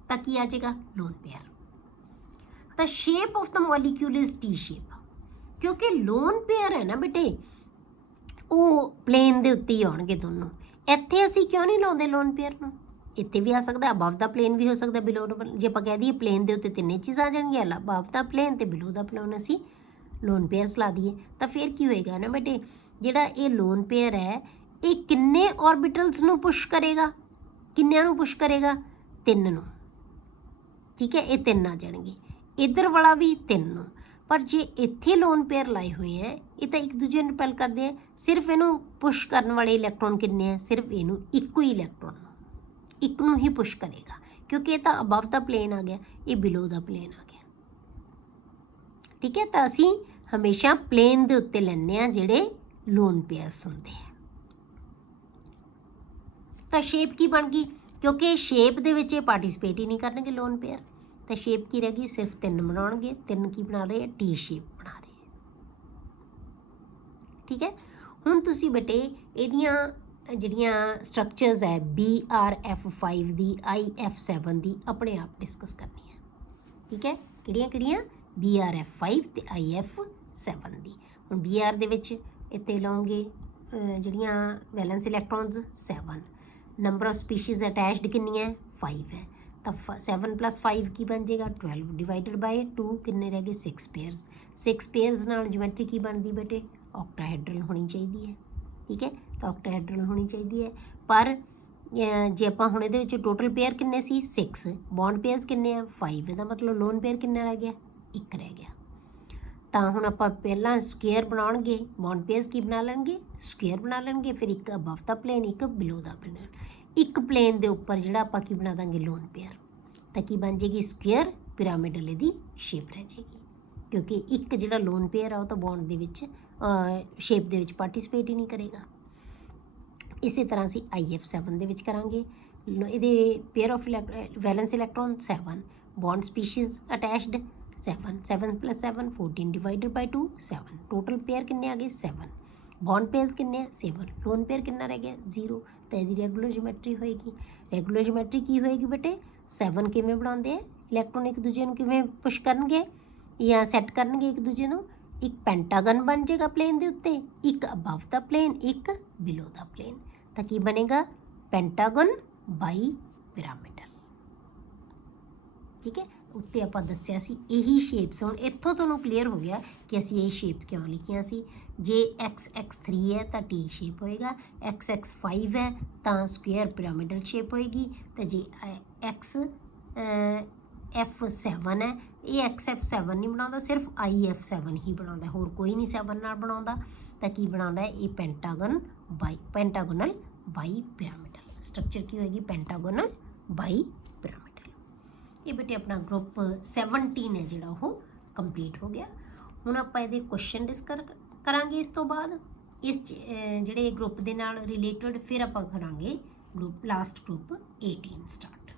ਤਾਂ ਕੀ ਆ ਜਾਏਗਾ, ਲੋਨ ਪੇਅਰ। ਤਾਂ shape of the molecule is T shape, ਕਿਉਂਕਿ ਲੋਨ ਪੇਅਰ ਹੈ ਨਾ ਬੇਟੇ, ਉਹ ਪਲੇਨ ਦੇ ਉੱਤੇ ਹੀ ਆਉਣਗੇ ਦੋਨੋਂ। ਇੱਥੇ ਅਸੀਂ ਕਿਉਂ ਨਹੀਂ ਲਾਉਂਦੇ ਲੋਨ ਪੇਅਰ ਨੂੰ, ਇੱਥੇ ਵੀ ਆ ਸਕਦਾ, ਅਬਵ ਦਾ ਪਲੇਨ ਵੀ ਹੋ ਸਕਦਾ, ਬਿਲੋ ਦਾ। ਜੇ ਆਪਾਂ ਕਹਿ ਦਈਏ ਪਲੇਨ ਦੇ ਉੱਤੇ ਤਿੰਨੇ ਚੀਜ਼ਾਂ ਆ ਜਾਣਗੀਆਂ, ਅਬਵ ਦਾ ਪਲੇਨ ਤੇ ਬਿਲੋ ਦਾ ਪਲੇਨ ਅਸੀਂ ਲੋਨ ਪੇਅਰਸ ਲਾ ਦਈਏ, ਤਾਂ ਫਿਰ ਕੀ ਹੋਏਗਾ ਨਾ ਬੇਟੇ, ਜਿਹੜਾ ਇਹ ਲੋਨ ਪੇਅਰ ਹੈ ਇਹ ਕਿੰਨੇ ਔਰਬਿਟਲਸ ਨੂੰ ਪੁਸ਼ ਕਰੇਗਾ, ਕਿੰਨਿਆਂ ਨੂੰ ਪੁਸ਼ ਕਰੇਗਾ, 3 ਨੂੰ। ਠੀਕ ਹੈ, ਇਹ 3 ਆ ਜਾਣਗੇ, ਇੱਧਰ ਵਾਲਾ ਵੀ 3 ਨੂੰ। ਪਰ ਜੇ ਇੱਥੇ ਲੋਨ ਪੇਅਰ ਲਾਏ ਹੋਏ ਹੈ, ਇਹ ਤਾਂ ਇੱਕ ਦੂਜੇ ਨੂੰ ਰਿਪੈਲ ਕਰਦੇ ਆ, ਸਿਰਫ ਇਹਨੂੰ ਪੁਸ਼ ਕਰਨ ਵਾਲੇ ਇਲੈਕਟ੍ਰੋਨ ਕਿੰਨੇ ਆ, ਸਿਰਫ ਇਹਨੂੰ ਇੱਕੋ ਹੀ ਇਲੈਕਟ੍ਰੋਨ ਨੂੰ, ਇੱਕ ਨੂੰ ਹੀ ਪੁਸ਼ ਕਰੇਗਾ, ਕਿਉਂਕਿ ਇਹ ਤਾਂ ਅਬਵ ਦਾ ਪਲੇਨ ਆ ਗਿਆ, ਇਹ ਬਿਲੋ ਦਾ ਪਲੇਨ ਆ ਗਿਆ। ਠੀਕ ਹੈ, ਤਾਂ ਅਸੀਂ ਹਮੇਸ਼ਾ ਪਲੇਨ ਦੇ ਉੱਤੇ ਲੈਂਦੇ ਆ ਜਿਹੜੇ ਲੋਨ ਪੇਅਰਸ ਹੁੰਦੇ ਆ। ਤਾਂ ਸ਼ੇਪ ਕੀ ਬਣ ਗਈ, ਕਿਉਂਕਿ ਸ਼ੇਪ ਦੇ ਵਿੱਚ ਇਹ ਪਾਰਟਿਸਿਪੇਟ ਹੀ ਨਹੀਂ ਕਰਨਗੇ ਲੋਨ ਪੇਅਰ, ਤਾਂ ਸ਼ੇਪ ਕੀ ਰਹਿ ਗਈ, ਸਿਰਫ 3 ਬਣਾਉਣਗੇ। 3 ਕੀ ਬਣਾ ਰਹੇ, ਟੀ ਸ਼ੇਪ ਬਣਾ ਰਹੇ। ਠੀਕ ਹੈ, ਹੁਣ ਤੁਸੀਂ ਬੇਟੇ ਇਹਦੀਆਂ ਜਿਹੜੀਆਂ ਸਟਰਕਚਰਸ ਹੈ BRF5 ਦੀ, IF7 ਦੀ, ਆਪਣੇ ਆਪ ਡਿਸਕਸ ਕਰਨੀ ਹੈ। ਠੀਕ ਹੈ, ਕਿਹੜੀਆਂ ਕਿਹੜੀਆਂ, BRF5 ਤੇ IF7 ਦੀ। ਹੁਣ BR ਦੇ ਵਿੱਚ ਇੱਥੇ ਲਾਉਂਗੇ ਜਿਹੜੀਆਂ valence electrons 7, number of species attached ਕਿੰਨੀਆਂ, 5 ਹੈ, ਤਾਂ 7 + 5 ਕੀ ਬਣ ਜਾਏਗਾ, 12 ਡਿਵਾਈਡਡ ਬਾਈ 2 ਕਿੰਨੇ ਰਹਿ ਗਏ, 6 ਪੇਅਰਸ। 6 ਪੇਅਰਸ ਨਾਲ ਜਿਓਮੈਟਰੀ ਕੀ ਬਣਦੀ ਬੇਟੇ, ਔਕਟਾਹੈਡਰਲ ਹੋਣੀ ਚਾਹੀਦੀ ਹੈ। ਠੀਕ ਹੈ, ਤਾਂ ਔਕਟਾਹੈਡਰਲ ਹੋਣੀ ਚਾਹੀਦੀ ਹੈ। ਪਰ ਜੇ ਆਪਾਂ ਹੁਣ ਇਹਦੇ ਵਿੱਚ ਟੋਟਲ ਪੇਅਰ ਕਿੰਨੇ ਸੀ, 6, ਬੌਂਡ ਪੇਅਰਸ ਕਿੰਨੇ ਆ, 5, ਇਹਦਾ ਮਤਲਬ ਲੋਨ ਪੇਅਰ ਕਿੰਨਾ ਰਹਿ ਗਿਆ, 1 ਰਹਿ ਗਿਆ। ਤਾਂ ਹੁਣ ਆਪਾਂ ਪਹਿਲਾਂ ਸਕੁਏਅਰ ਬਣਾਉਣਗੇ, ਬੌਂਡ ਪੇਅਰਸ ਕੀ ਬਣਾ ਲੈਣਗੇ, ਸਕੁਏਅਰ ਬਣਾ ਲੈਣਗੇ, ਫਿਰ ਇੱਕ ਅਬਵ ਦਾ ਪਲੇਨ, ਇੱਕ ਬਿਲੋ ਦਾ ਪਲੇਨ। ਇੱਕ ਪਲੇਨ ਦੇ ਉੱਪਰ ਜਿਹੜਾ ਆਪਾਂ ਕੀ ਬਣਾ ਦਾਂਗੇ, ਲੋਨ ਪੇਅਰ, ਤਾਂ ਕੀ ਬਣ ਜਾਏਗੀ, ਸਕੁਏਅਰ ਪਿਰਾਮਿਡਲ ਇਹਦੀ ਸ਼ੇਪ ਰਹਿ ਜਾਏਗੀ, ਕਿਉਂਕਿ ਇੱਕ ਜਿਹੜਾ ਲੋਨ ਪੇਅਰ ਆ ਉਹ ਤਾਂ ਬੌਂਡ ਦੇ ਵਿੱਚ ਸ਼ੇਪ ਦੇ ਵਿੱਚ ਪਾਰਟਿਸਿਪੇਟ ਹੀ ਨਹੀਂ ਕਰੇਗਾ। ਇਸੇ ਤਰ੍ਹਾਂ ਅਸੀਂ IF7 ਦੇ ਵਿੱਚ ਕਰਾਂਗੇ। ਇਹਦੇ pair of valence electron 7, bond species attached 7, 7 + 7 14 divided by 2 7, total pair ਕਿੰਨੇ ਆ ਗਏ, 7, ਬੌਂਡ ਪੇਅਰਸ ਕਿੰਨੇ ਆ, 7, ਲੋਨ ਪੇਅਰ ਕਿੰਨਾ ਰਹਿ ਗਿਆ, 0। ਤਾਂ ਇਹਦੀ ਰੈਗੂਲਰ ਜਿਓਮੈਟਰੀ ਹੋਏਗੀ। ਰੈਗੂਲਰ ਜਿਓਮੈਟਰੀ ਕੀ ਹੋਏਗੀ ਬੇਟੇ, 7 ਕਿਵੇਂ ਬਣਾਉਂਦੇ ਆ, ਇਲੈਕਟ੍ਰੋਨ ਇੱਕ ਦੂਜੇ ਨੂੰ ਕਿਵੇਂ ਪੁਸ਼ ਕਰਨਗੇ ਜਾਂ ਸੈੱਟ ਕਰਨਗੇ ਇੱਕ ਦੂਜੇ ਨੂੰ, ਇੱਕ ਪੈਂਟਾਗਨ ਬਣ ਜਾਏਗਾ ਪਲੇਨ ਦੇ ਉੱਤੇ, ਇੱਕ ਅਬਵ ਦਾ ਪਲੇਨ, ਇੱਕ ਬਿਲੋ ਦਾ ਪਲੇਨ, ਤਾਂ ਕੀ ਬਣੇਗਾ, ਪੈਂਟਾਗਨ ਬਾਈ ਪਿਰਾਮਿਡਲ। ਠੀਕ ਹੈ, ਉੱਤੇ ਆਪਾਂ ਦੱਸਿਆ ਸੀ ਇਹੀ ਸ਼ੇਪਸ। ਹੁਣ ਇੱਥੋਂ ਤੁਹਾਨੂੰ ਕਲੀਅਰ ਹੋ ਗਿਆ ਕਿ ਅਸੀਂ ਇਹ ਸ਼ੇਪਸ ਕਿਉਂ ਲਿਖੀਆਂ ਸੀ। ਜੇ XX3 ਹੈ ਤਾਂ ਟੀ ਸ਼ੇਪ ਹੋਏਗਾ, XX5 ਹੈ ਤਾਂ ਸਕੁਏਅਰ ਪਿਰਾਮਿਡਲ ਸ਼ੇਪ ਹੋਏਗੀ, ਤਾਂ ਜੇ F7 है, ये XF7 नहीं बनाता, सिर्फ IF7 ही बनाता, होर कोई नहीं 7 नाल बनाता। तो की बनाता है ये पेंटागोनल बाई पिरामिडल स्ट्रक्चर की होएगी, पेंटागोनल बाई पिरामिडल। ये बेटे अपना ग्रुप 17 है जिहड़ा वो कंप्लीट हो गया। हुण आपां इहदे क्वेश्चन डिस्कस करांगे इस तो बाद, इस जिहड़े ग्रुप दे नाल रिलेटेड, फिर आपां करांगे ग्रुप लास्ट ग्रुप 18 स्टार्ट।